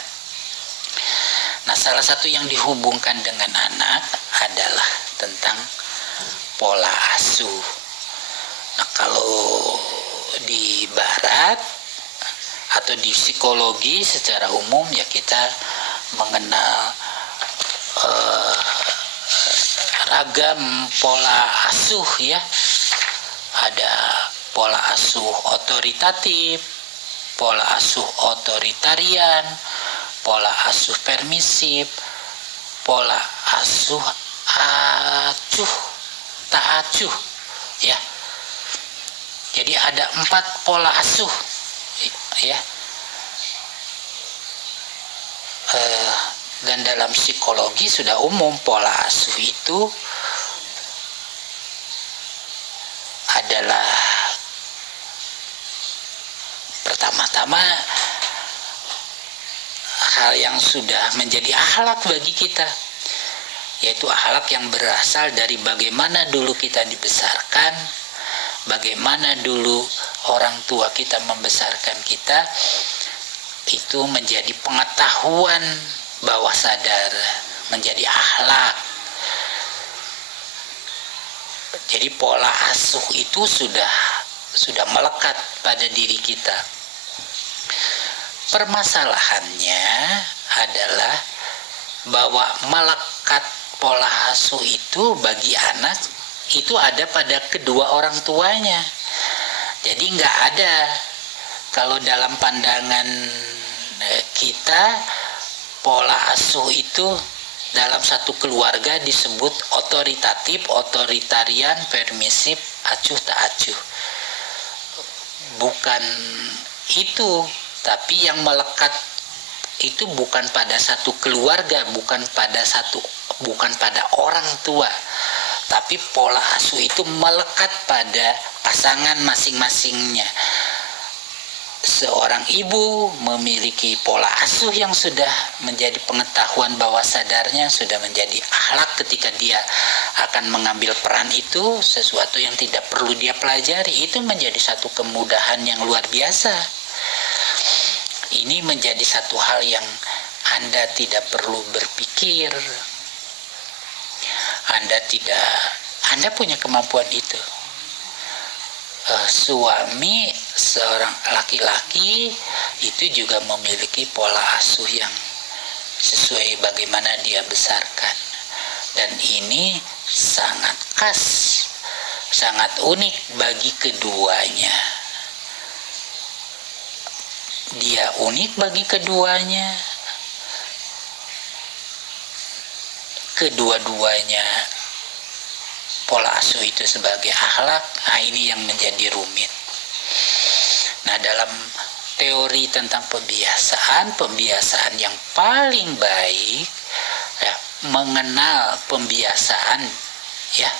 Nah, salah satu yang dihubungkan dengan anak adalah tentang pola asuh. Nah, kalau di barat atau di psikologi secara umum ya kita mengenal ragam pola asuh ya. Ada pola asuh otoritatif, pola asuh otoritarian, pola asuh permisif, pola asuh acuh tak acuh ya. Jadi ada 4 pola asuh ya. Dan dalam psikologi sudah umum pola asuh itu adalah pertama-tama hal yang sudah menjadi akhlak bagi kita, yaitu akhlak yang berasal dari bagaimana dulu kita dibesarkan, bagaimana dulu orang tua kita membesarkan kita. Itu menjadi pengetahuan bawah sadar, menjadi akhlak. Jadi pola asuh itu sudah melekat pada diri kita. Permasalahannya adalah bahwa melekat pola asuh itu bagi anak itu ada pada kedua orang tuanya. Jadi nggak ada, kalau dalam pandangan kita, pola asuh itu dalam satu keluarga disebut otoritatif, otoritarian, permisif, acuh tak acuh. Bukan itu, tapi yang melekat itu bukan pada satu keluarga, bukan pada orang tua, tapi pola asuh itu melekat pada pasangan masing-masingnya. Seorang ibu memiliki pola asuh yang sudah menjadi pengetahuan bawah sadarnya, sudah menjadi akhlak ketika dia akan mengambil peran itu, sesuatu yang tidak perlu dia pelajari, itu menjadi satu kemudahan yang luar biasa. Ini menjadi satu hal yang Anda tidak perlu berpikir. Anda punya kemampuan itu. Suami seorang laki-laki itu juga memiliki pola asuh yang sesuai bagaimana dia besarkan, dan ini sangat khas, sangat unik bagi keduanya. Dia unik bagi keduanya, kedua-duanya pola asuh itu sebagai akhlak. Nah, ini yang menjadi rumit. Nah, dalam teori tentang pembiasaan yang paling baik ya, mengenal pembiasaan ya,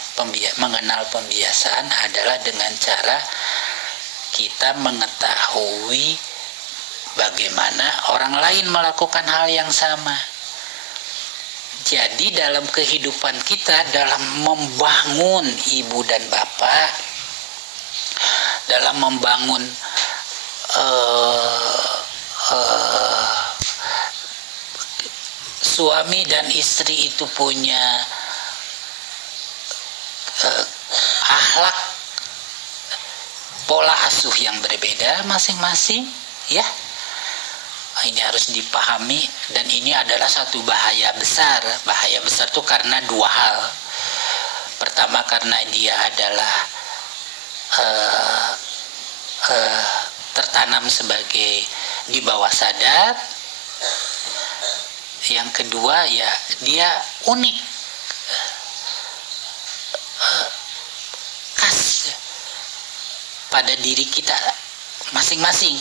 mengenal pembiasaan adalah dengan cara kita mengetahui bagaimana orang lain melakukan hal yang sama. Jadi dalam kehidupan kita, dalam membangun ibu dan bapak, dalam membangun suami dan istri itu punya akhlak, pola asuh yang berbeda masing-masing ya. Ini harus dipahami, dan ini adalah satu bahaya besar. Bahaya besar itu karena dua hal. Pertama, karena dia adalah tertanam sebagai di bawah sadar. Yang kedua, ya dia unik, khas pada diri kita masing-masing.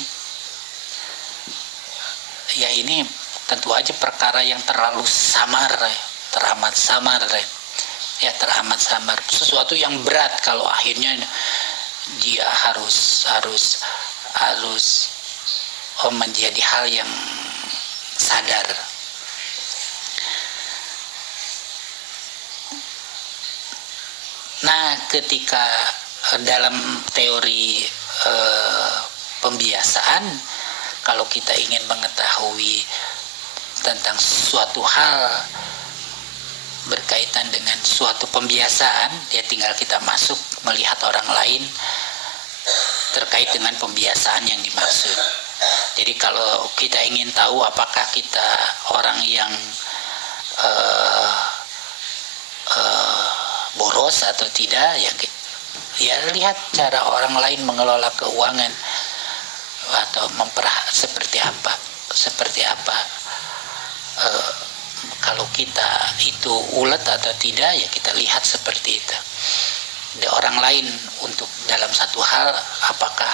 Ya, ini tentu aja perkara yang terlalu samar, teramat samar ya, teramat samar. Sesuatu yang berat kalau akhirnya dia harus menjadi hal yang sadar. Nah, ketika dalam teori pembiasaan, kalau kita ingin mengetahui tentang suatu hal berkaitan dengan suatu pembiasaan, ya tinggal kita masuk melihat orang lain, terkait dengan pembiasaan yang dimaksud. Jadi kalau kita ingin tahu apakah kita orang yang boros atau tidak, ya lihat cara orang lain mengelola keuangan atau seperti apa kalau kita itu ulet atau tidak, ya kita lihat seperti itu. Di orang lain untuk dalam satu hal apakah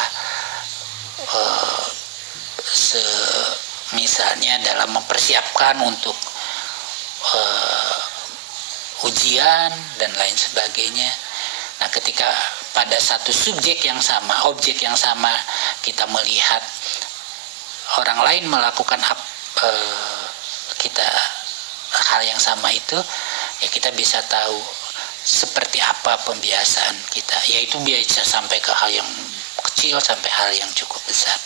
misalnya dalam mempersiapkan untuk ujian dan lain sebagainya. Nah, ketika pada satu objek yang sama kita melihat orang lain melakukan hal yang sama itu, ya kita bisa tahu seperti apa pembiasaan kita, yaitu bisa sampai ke hal yang kecil sampai hal yang cukup besar.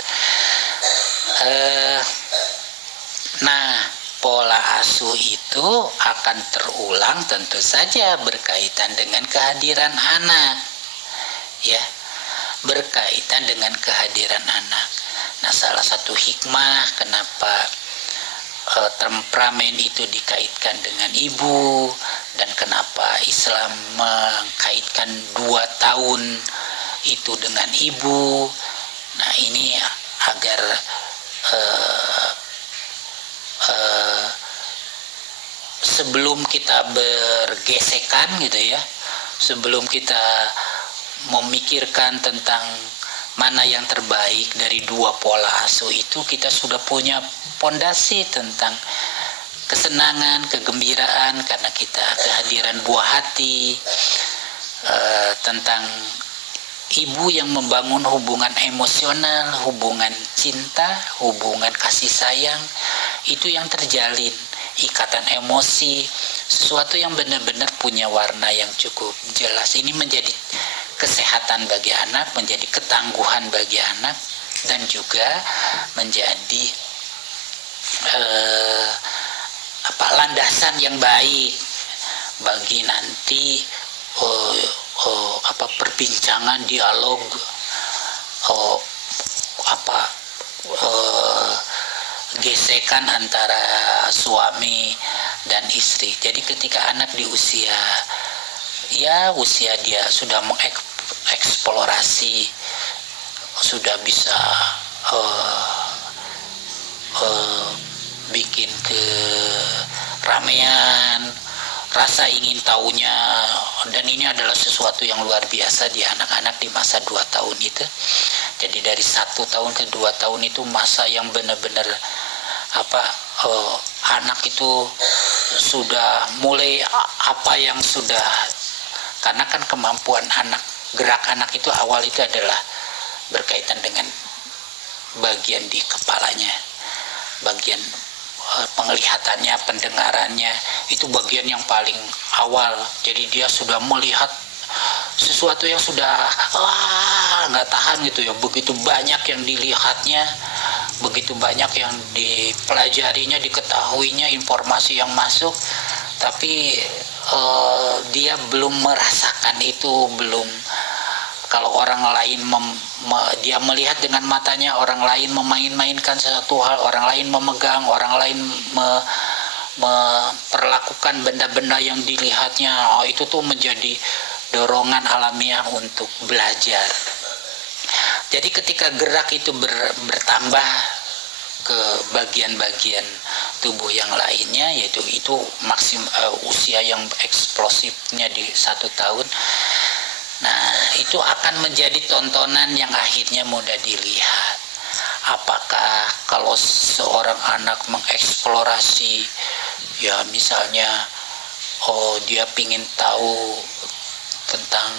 Nah, pola asuh itu akan terulang tentu saja berkaitan dengan kehadiran anak, ya, berkaitan dengan kehadiran anak. Nah, salah satu hikmah kenapa temperamen itu dikaitkan dengan ibu dan kenapa Islam mengkaitkan 2 tahun itu dengan ibu. Nah, ini agar sebelum kita bergesekan gitu ya, sebelum kita memikirkan tentang mana yang terbaik dari 2 pola asuh itu, kita sudah punya fondasi tentang kesenangan, kegembiraan karena kita kehadiran buah hati, tentang ibu yang membangun hubungan emosional, hubungan cinta, hubungan kasih sayang, itu yang terjalin, ikatan emosi, sesuatu yang benar-benar punya warna yang cukup jelas. Ini menjadi kesehatan bagi anak, menjadi ketangguhan bagi anak, dan juga menjadi landasan yang baik bagi nanti perbincangan, dialog, gesekan antara suami dan istri. Jadi ketika anak di usia dia sudah mengeksplorasi, sudah bisa bikin keramaian, rasa ingin tahunya, dan ini adalah sesuatu yang luar biasa di anak-anak di masa 2 tahun itu. Jadi dari 1 tahun ke 2 tahun itu masa yang benar-benar anak itu sudah mulai karena kan kemampuan gerak anak itu awal itu adalah berkaitan dengan bagian di kepalanya, bagian penglihatannya, pendengarannya, itu bagian yang paling awal. Jadi dia sudah melihat sesuatu yang sudah nggak tahan gitu ya, begitu banyak yang dilihatnya, begitu banyak yang dipelajarinya, diketahuinya, informasi yang masuk, tapi dia belum merasakan itu, belum. Kalau orang lain dia melihat dengan matanya, orang lain memain-mainkan sesuatu hal, orang lain memegang, orang lain memperlakukan benda-benda yang dilihatnya, itu tuh menjadi dorongan alamiah untuk belajar. Jadi ketika gerak itu bertambah ke bagian-bagian tubuh yang lainnya, yaitu itu usia yang eksplosifnya di 1 tahun. Nah, itu akan menjadi tontonan yang akhirnya mudah dilihat. Apakah kalau seorang anak mengeksplorasi, ya misalnya, dia ingin tahu tentang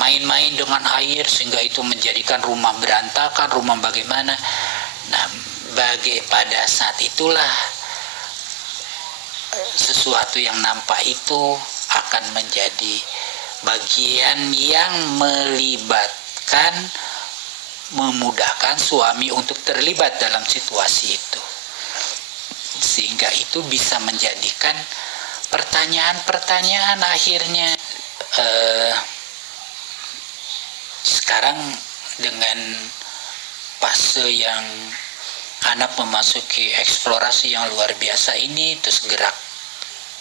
main-main dengan air sehingga itu menjadikan rumah berantakan, rumah bagaimana. Nah, pada saat itulah sesuatu yang nampak itu akan menjadi bagian yang memudahkan suami untuk terlibat dalam situasi itu, sehingga itu bisa menjadikan pertanyaan-pertanyaan akhirnya Sekarang dengan fase yang anak memasuki eksplorasi yang luar biasa ini, terus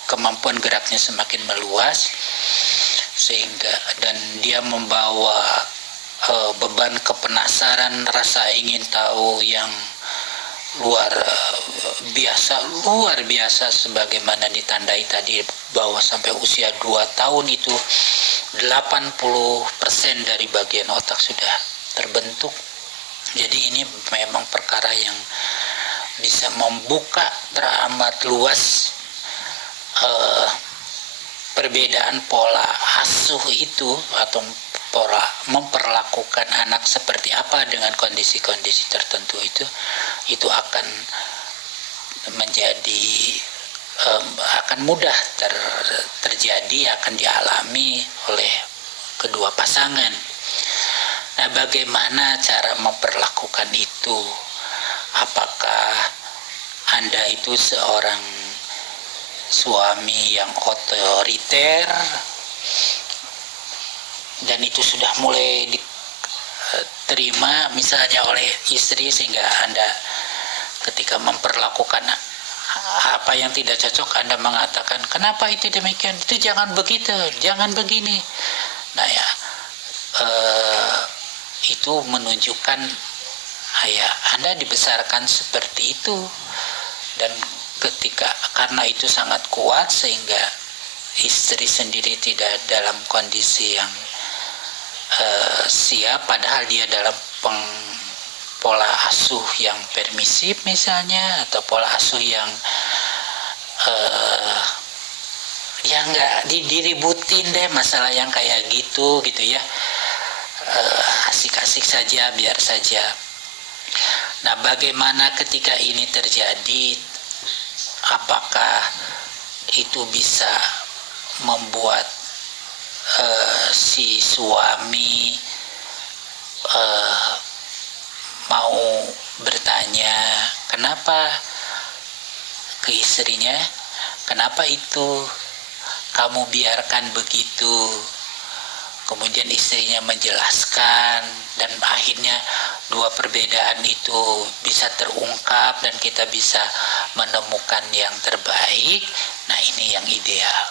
kemampuan geraknya semakin meluas, sehingga dan dia membawa beban kepenasaran, rasa ingin tahu yang luar biasa sebagaimana ditandai tadi bahwa sampai usia 2 tahun itu 80% dari bagian otak sudah terbentuk. Jadi ini memang perkara yang bisa membuka teramat luas perbedaan pola asuh itu, atau pola memperlakukan anak seperti apa dengan kondisi-kondisi tertentu itu akan menjadi akan mudah terjadi, akan dialami oleh kedua pasangan. Nah, bagaimana cara memperlakukan itu? Apakah Anda itu seorang suami yang otoriter dan itu sudah mulai diterima misalnya oleh istri, sehingga Anda ketika memperlakukan apa yang tidak cocok Anda mengatakan, kenapa itu demikian, itu jangan begitu, jangan begini. Nah ya, itu menunjukkan ya Anda dibesarkan seperti itu, dan karena itu sangat kuat sehingga istri sendiri tidak dalam kondisi yang siap, padahal dia dalam pola asuh yang permisif misalnya, atau pola asuh yang nggak diributin deh masalah yang kayak gitu ya, asik-asik saja, biar saja. Nah, bagaimana ketika ini terjadi? Apakah itu bisa membuat si suami mau bertanya kenapa ke istrinya, kenapa itu kamu biarkan begitu? Kemudian istrinya menjelaskan, dan akhirnya dua perbedaan itu bisa terungkap dan kita bisa menemukan yang terbaik. Nah, ini yang ideal.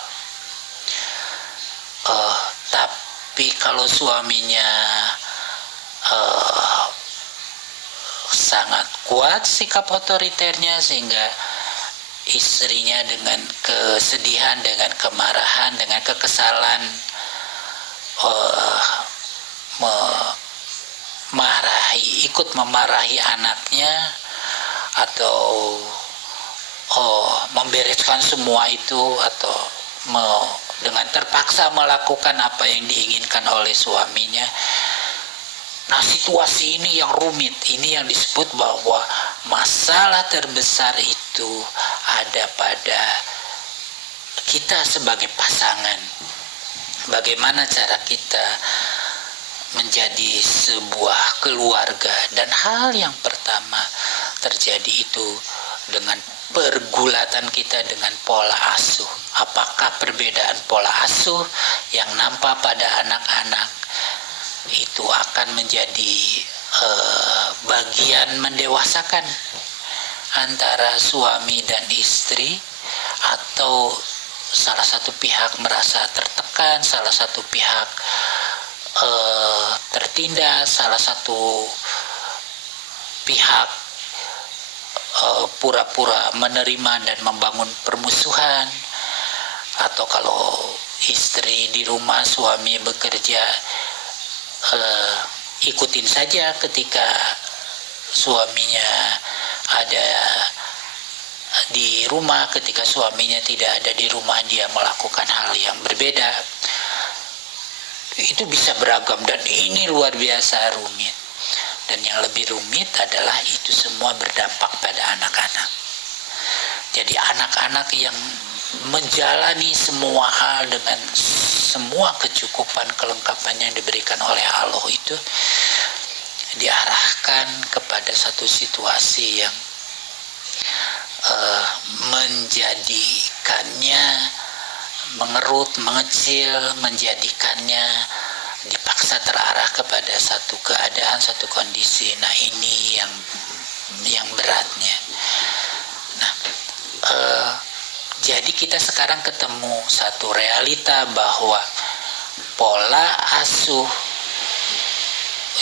Tapi kalau suaminya sangat kuat sikap otoriternya, sehingga istrinya dengan kesedihan, dengan kemarahan, dengan kekesalan ikut memarahi anaknya, atau membereskan semua itu, atau dengan terpaksa melakukan apa yang diinginkan oleh suaminya. Nah, situasi ini yang rumit, ini yang disebut bahwa masalah terbesar itu ada pada kita sebagai pasangan. Bagaimana cara kita menjadi sebuah keluarga, dan hal yang pertama terjadi itu dengan pergulatan kita dengan pola asuh. Apakah perbedaan pola asuh yang nampak pada anak-anak itu akan menjadi bagian mendewasakan antara suami dan istri, atau salah satu pihak merasa tertekan, salah satu pihak tertindas, salah satu pihak pura-pura menerima dan membangun permusuhan, atau kalau istri di rumah, suami bekerja, ikutin saja ketika suaminya ada di rumah, ketika suaminya tidak ada di rumah dia melakukan hal yang berbeda. Itu bisa beragam, dan ini luar biasa rumit. Dan yang lebih rumit adalah itu semua berdampak pada anak-anak. Jadi anak-anak yang menjalani semua hal dengan semua kecukupan, kelengkapan yang diberikan oleh Allah itu diarahkan kepada satu situasi yang menjadikannya mengerut, mengecil, menjadikannya dipaksa terarah kepada satu keadaan, satu kondisi. Nah, ini yang beratnya. Nah, jadi kita sekarang ketemu satu realita bahwa pola asuh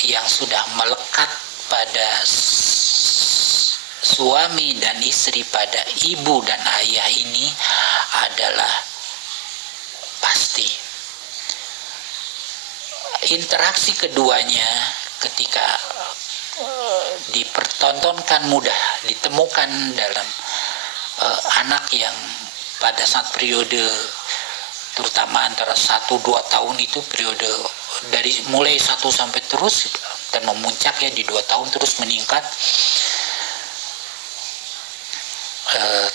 yang sudah melekat pada suami dan istri, pada ibu dan ayah ini adalah pasti. Interaksi keduanya ketika dipertontonkan mudah ditemukan dalam anak yang pada saat periode terutama antara 1-2 tahun itu periode dari mulai 1 sampai terus dan memuncak ya di 2 tahun terus meningkat.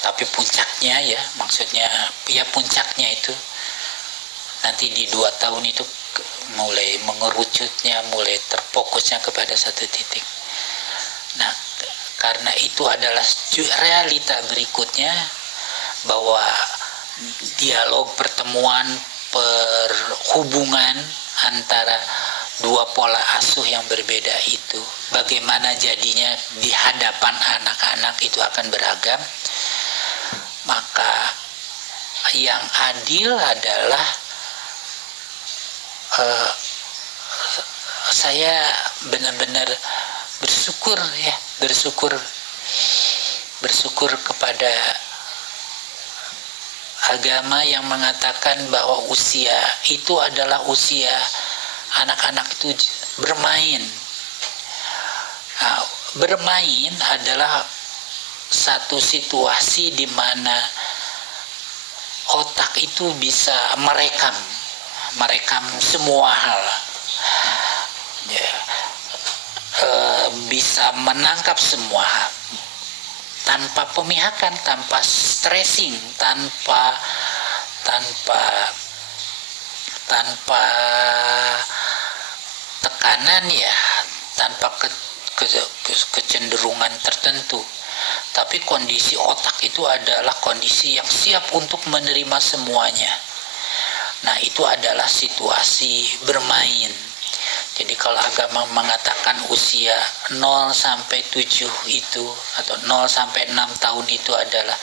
Tapi puncaknya ya, maksudnya ya puncaknya itu nanti di 2 tahun itu mulai mengerucutnya, mulai terfokusnya kepada satu titik. Nah, karena itu adalah realita berikutnya bahwa dialog, pertemuan, perhubungan antara dua pola asuh yang berbeda itu, bagaimana jadinya di hadapan anak-anak itu akan beragam. Maka yang adil adalah saya benar-benar bersyukur kepada agama yang mengatakan bahwa usia itu adalah usia anak-anak itu bermain. Nah, bermain adalah satu situasi di mana otak itu bisa merekam semua hal, ya, bisa menangkap semua hal tanpa pemihakan, tanpa stressing, tanpa tekanan ya, tanpa kecenderungan tertentu. Tapi kondisi otak itu adalah kondisi yang siap untuk menerima semuanya. Nah, itu adalah situasi bermain. Jadi kalau agama mengatakan usia 0 sampai 7 itu atau 0 sampai 6 tahun itu adalah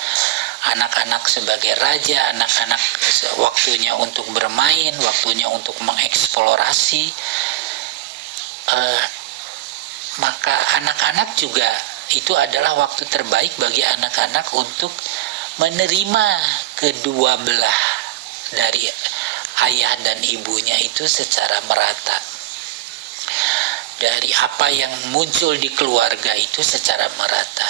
anak-anak sebagai raja, anak-anak waktunya untuk bermain, waktunya untuk mengeksplorasi, maka anak-anak juga itu adalah waktu terbaik bagi anak-anak untuk menerima kedua belah dari ayah dan ibunya itu secara merata. Dari apa yang muncul di keluarga itu secara merata.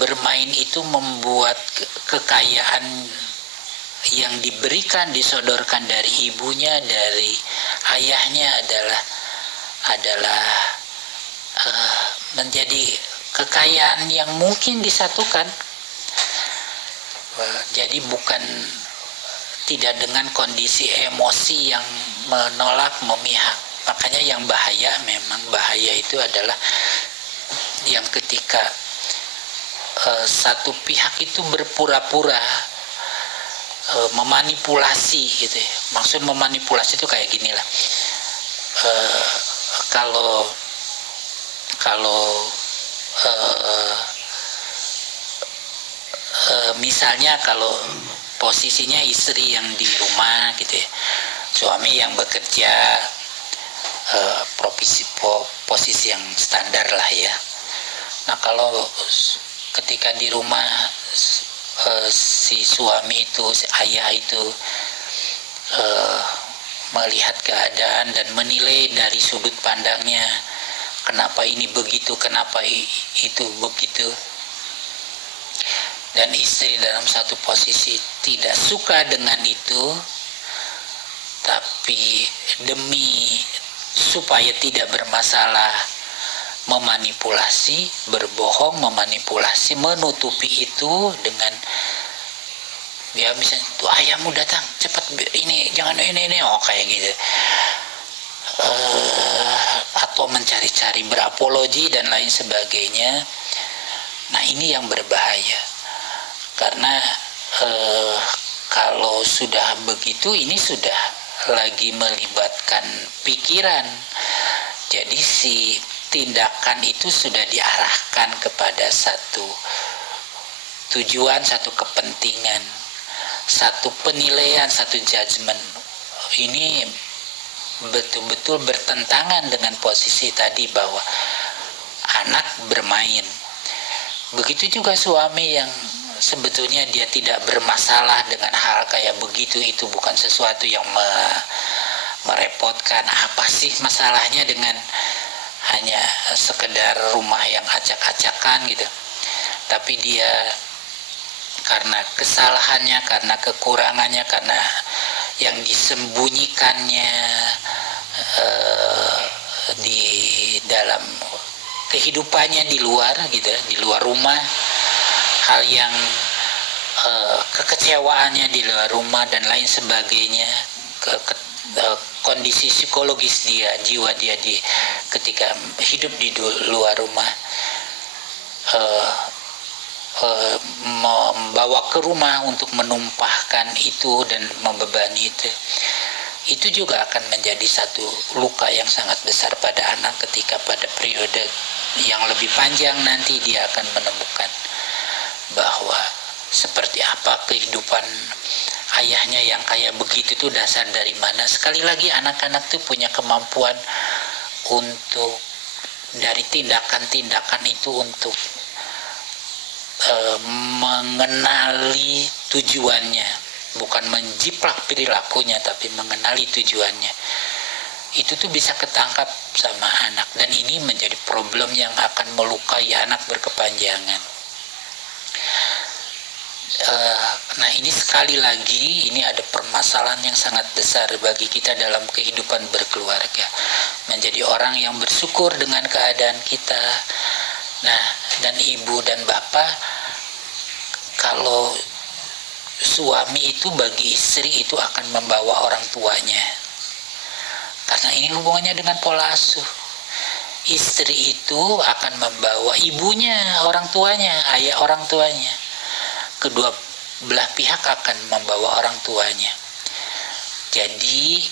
Bermain itu membuat kekayaan yang diberikan, disodorkan dari ibunya, dari ayahnya adalah menjadi kekayaan yang mungkin disatukan. Jadi bukan tidak dengan kondisi emosi yang menolak, memihak. Makanya yang bahaya itu adalah yang ketika satu pihak itu berpura-pura memanipulasi gitu ya. Maksud memanipulasi itu kayak gini lah. Misalnya kalau posisinya istri yang di rumah gitu ya, suami yang bekerja, posisi yang standar lah ya. Nah, kalau ketika di rumah si suami itu, si ayah itu melihat keadaan dan menilai dari sudut pandangnya, kenapa ini begitu, kenapa itu begitu, dan istri dalam satu posisi tidak suka dengan itu, tapi demi supaya tidak bermasalah memanipulasi, berbohong, memanipulasi, menutupi itu dengan ya misalnya tuh ayahmu datang cepat, ini jangan ini kayak gitu, atau mencari-cari, berapologi dan lain sebagainya. Nah, ini yang berbahaya karena kalau sudah begitu, ini sudah lagi melibatkan pikiran. Jadi si tindakan itu sudah diarahkan kepada satu tujuan, satu kepentingan, satu penilaian, satu judgement. Ini betul-betul bertentangan dengan posisi tadi bahwa anak bermain. Begitu juga suami yang sebetulnya dia tidak bermasalah dengan hal kayak begitu, itu bukan sesuatu yang merepotkan. Apa sih masalahnya dengan hanya sekedar rumah yang acak-acakan gitu? Tapi dia karena kesalahannya, karena kekurangannya, karena yang disembunyikannya di dalam kehidupannya di luar gitu, di luar rumah, hal yang kekecewaannya di luar rumah dan lain sebagainya, kondisi psikologis dia, jiwa dia ketika hidup di luar rumah, membawa ke rumah untuk menumpahkan itu dan membebani itu juga akan menjadi satu luka yang sangat besar pada anak ketika pada periode yang lebih panjang nanti dia akan menemukan bahwa seperti apa kehidupan ayahnya yang kayak begitu tuh dasar dari mana. Sekali lagi anak-anak tuh punya kemampuan untuk dari tindakan-tindakan itu untuk mengenali tujuannya, bukan menjiplak perilakunya tapi mengenali tujuannya. Itu tuh bisa ketangkap sama anak, dan ini menjadi problem yang akan melukai anak berkepanjangan. Nah ini sekali lagi ini ada permasalahan yang sangat besar bagi kita dalam kehidupan berkeluarga, menjadi orang yang bersyukur dengan keadaan kita. Nah, dan ibu dan bapak, kalau suami itu bagi istri itu akan membawa orang tuanya, karena ini hubungannya dengan pola asuh. Istri itu akan membawa ibunya, orang tuanya, ayah orang tuanya. Kedua belah pihak akan membawa orang tuanya. Jadi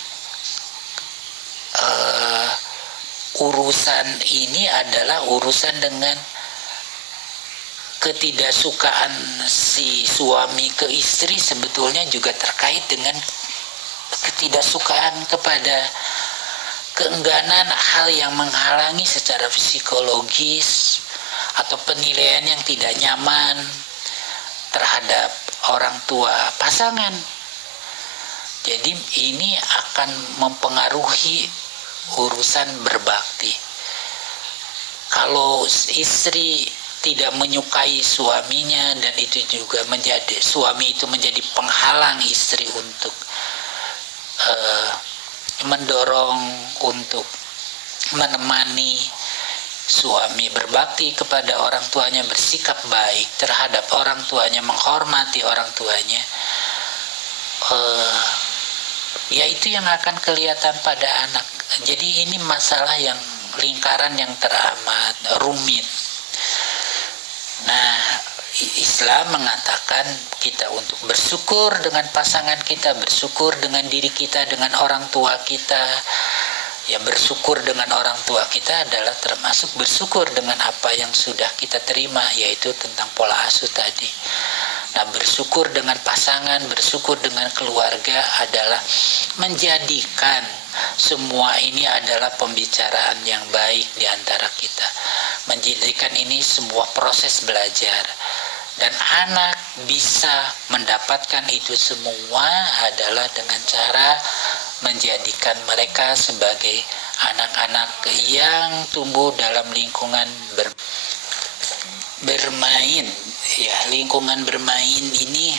urusan ini adalah urusan dengan ketidaksukaan si suami ke istri, sebetulnya juga terkait dengan ketidaksukaan kepada keengganan hal yang menghalangi secara psikologis atau penilaian yang tidak nyaman terhadap orang tua pasangan. Jadi ini akan mempengaruhi urusan berbakti. Kalau istri tidak menyukai suaminya dan itu juga menjadi suami itu menjadi penghalang istri untuk mendorong untuk menemani suami berbakti kepada orang tuanya, bersikap baik terhadap orang tuanya, menghormati orang tuanya, ya itu yang akan kelihatan pada anak. Jadi ini masalah yang lingkaran yang teramat rumit. Nah, Islam mengatakan kita untuk bersyukur dengan pasangan kita, bersyukur dengan diri kita, dengan orang tua kita. Ya, bersyukur dengan orang tua kita adalah termasuk bersyukur dengan apa yang sudah kita terima, yaitu tentang pola asuh tadi. Nah, bersyukur dengan pasangan, bersyukur dengan keluarga adalah menjadikan semua ini adalah pembicaraan yang baik di antara kita. Menjadikan ini sebuah proses belajar. Dan anak bisa mendapatkan itu semua adalah dengan cara menjadikan mereka sebagai anak-anak yang tumbuh dalam lingkungan bermain. Ya, lingkungan bermain ini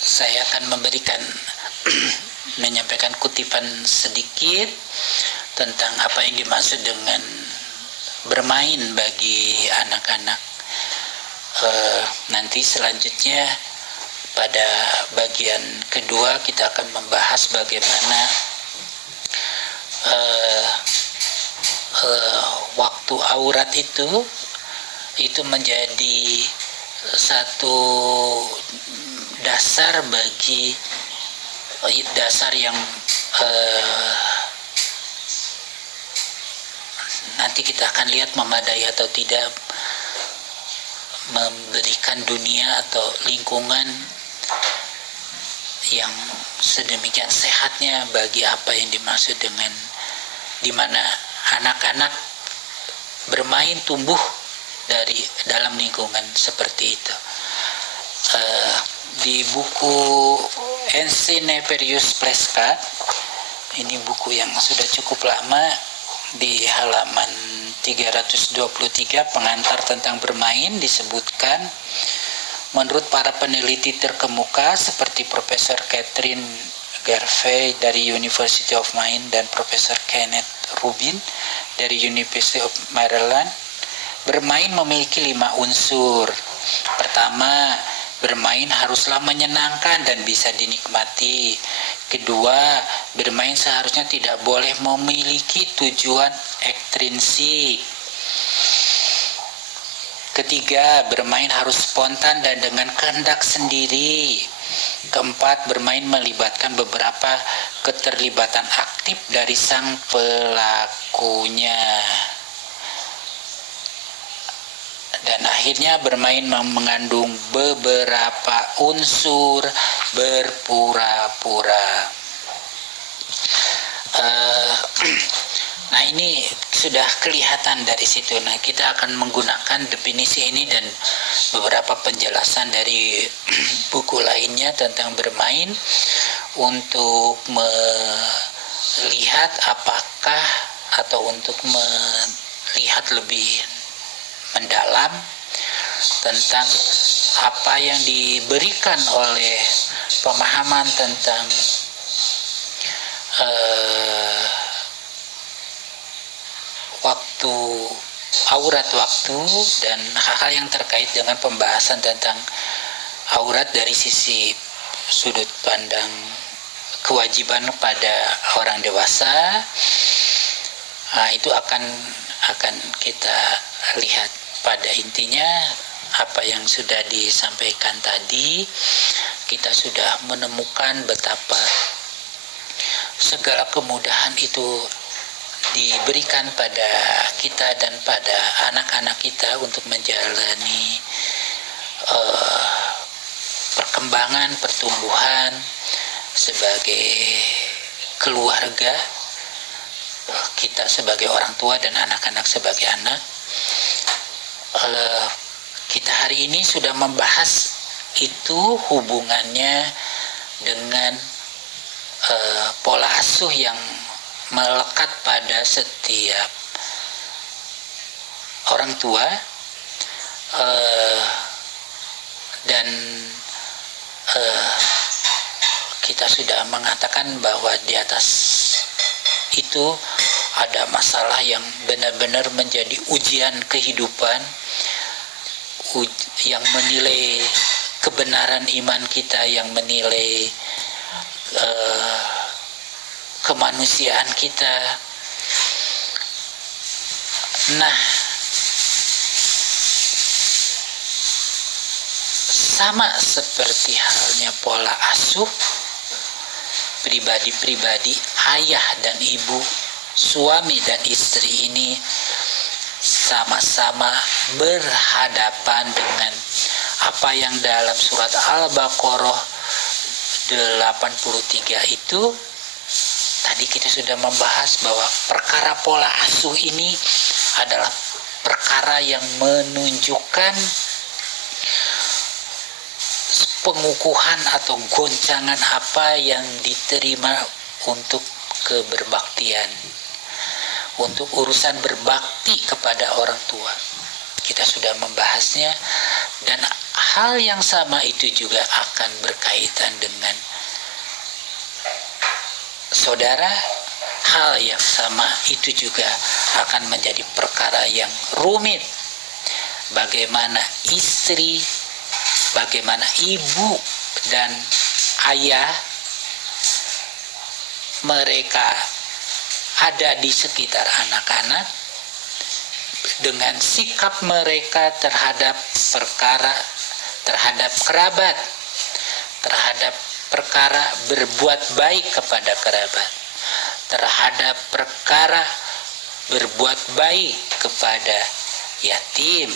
saya akan memberikan menyampaikan kutipan sedikit tentang apa yang dimaksud dengan bermain bagi anak-anak. Nanti selanjutnya pada bagian kedua kita akan membahas bagaimana waktu aurat itu menjadi satu dasar bagi dasar yang nanti kita akan lihat memadai atau tidak, memberikan dunia atau lingkungan yang sedemikian sehatnya bagi apa yang dimaksud dengan dimana anak-anak bermain tumbuh dalam lingkungan seperti itu. Di buku Ensi Neperius Pleska, ini buku yang sudah cukup lama, di halaman 323 pengantar tentang bermain disebutkan, menurut para peneliti terkemuka seperti Profesor Catherine Garvey dari University of Maine dan Profesor Kenneth Rubin dari University of Maryland, bermain memiliki 5 unsur. Pertama, bermain haruslah menyenangkan dan bisa dinikmati. Kedua, bermain seharusnya tidak boleh memiliki tujuan ekstrinsik. Ketiga, bermain harus spontan dan dengan kehendak sendiri. Keempat, bermain melibatkan beberapa keterlibatan aktif dari sang pelakunya. Dan akhirnya bermain mengandung beberapa unsur berpura-pura. Nah, ini sudah kelihatan dari situ. Nah, kita akan menggunakan definisi ini dan beberapa penjelasan dari buku lainnya tentang bermain untuk melihat apakah atau untuk melihat lebih mendalam tentang apa yang diberikan oleh pemahaman tentang waktu, aurat waktu, dan hal-hal yang terkait dengan pembahasan tentang aurat dari sisi sudut pandang kewajiban pada orang dewasa. Nah, itu akan kita lihat. Pada intinya apa yang sudah disampaikan tadi, kita sudah menemukan betapa segala kemudahan itu diberikan pada kita dan pada anak-anak kita untuk menjalani perkembangan, pertumbuhan sebagai keluarga, kita sebagai orang tua dan anak-anak sebagai anak. Kita hari ini sudah membahas itu hubungannya dengan pola asuh yang melekat pada setiap orang tua, dan kita sudah mengatakan bahwa di atas itu ada masalah yang benar-benar menjadi ujian kehidupan, yang menilai kebenaran iman kita, yang menilai kemanusiaan kita. Nah, sama seperti halnya pola asuh, pribadi-pribadi, ayah dan ibu, suami dan istri ini sama-sama berhadapan dengan apa yang dalam surat Al-Baqarah 83 itu tadi kita sudah membahas bahwa perkara pola asuh ini adalah perkara yang menunjukkan pengukuhan atau goncangan apa yang diterima untuk keberbaktian, untuk urusan berbakti kepada orang tua. Kita sudah membahasnya, dan hal yang sama itu juga akan berkaitan dengan saudara. Hal yang sama itu juga akan menjadi perkara yang rumit. Bagaimana istri, bagaimana ibu dan ayah mereka ada di sekitar anak-anak dengan sikap mereka terhadap perkara, terhadap kerabat, terhadap perkara berbuat baik kepada kerabat, terhadap perkara berbuat baik kepada yatim,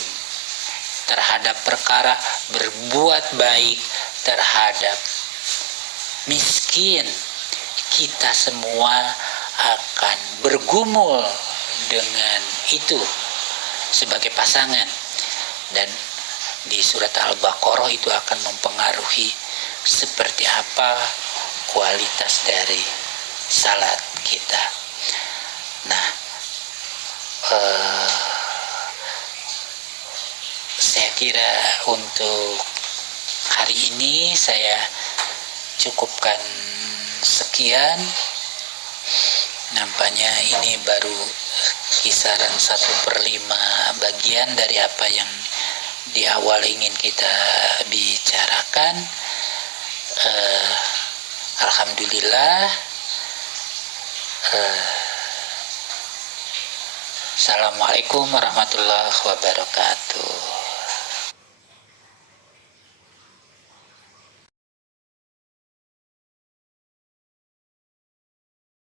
terhadap perkara berbuat baik terhadap miskin. Kita semua akan bergumul dengan itu sebagai pasangan, dan di surat Al-Baqarah itu akan mempengaruhi seperti apa kualitas dari salat kita. Nah, saya kira untuk hari ini saya cukupkan sekian. Nampaknya ini baru kisaran 1/5 bagian dari apa yang di awal ingin kita bicarakan. Alhamdulillah. Assalamualaikum warahmatullahi wabarakatuh.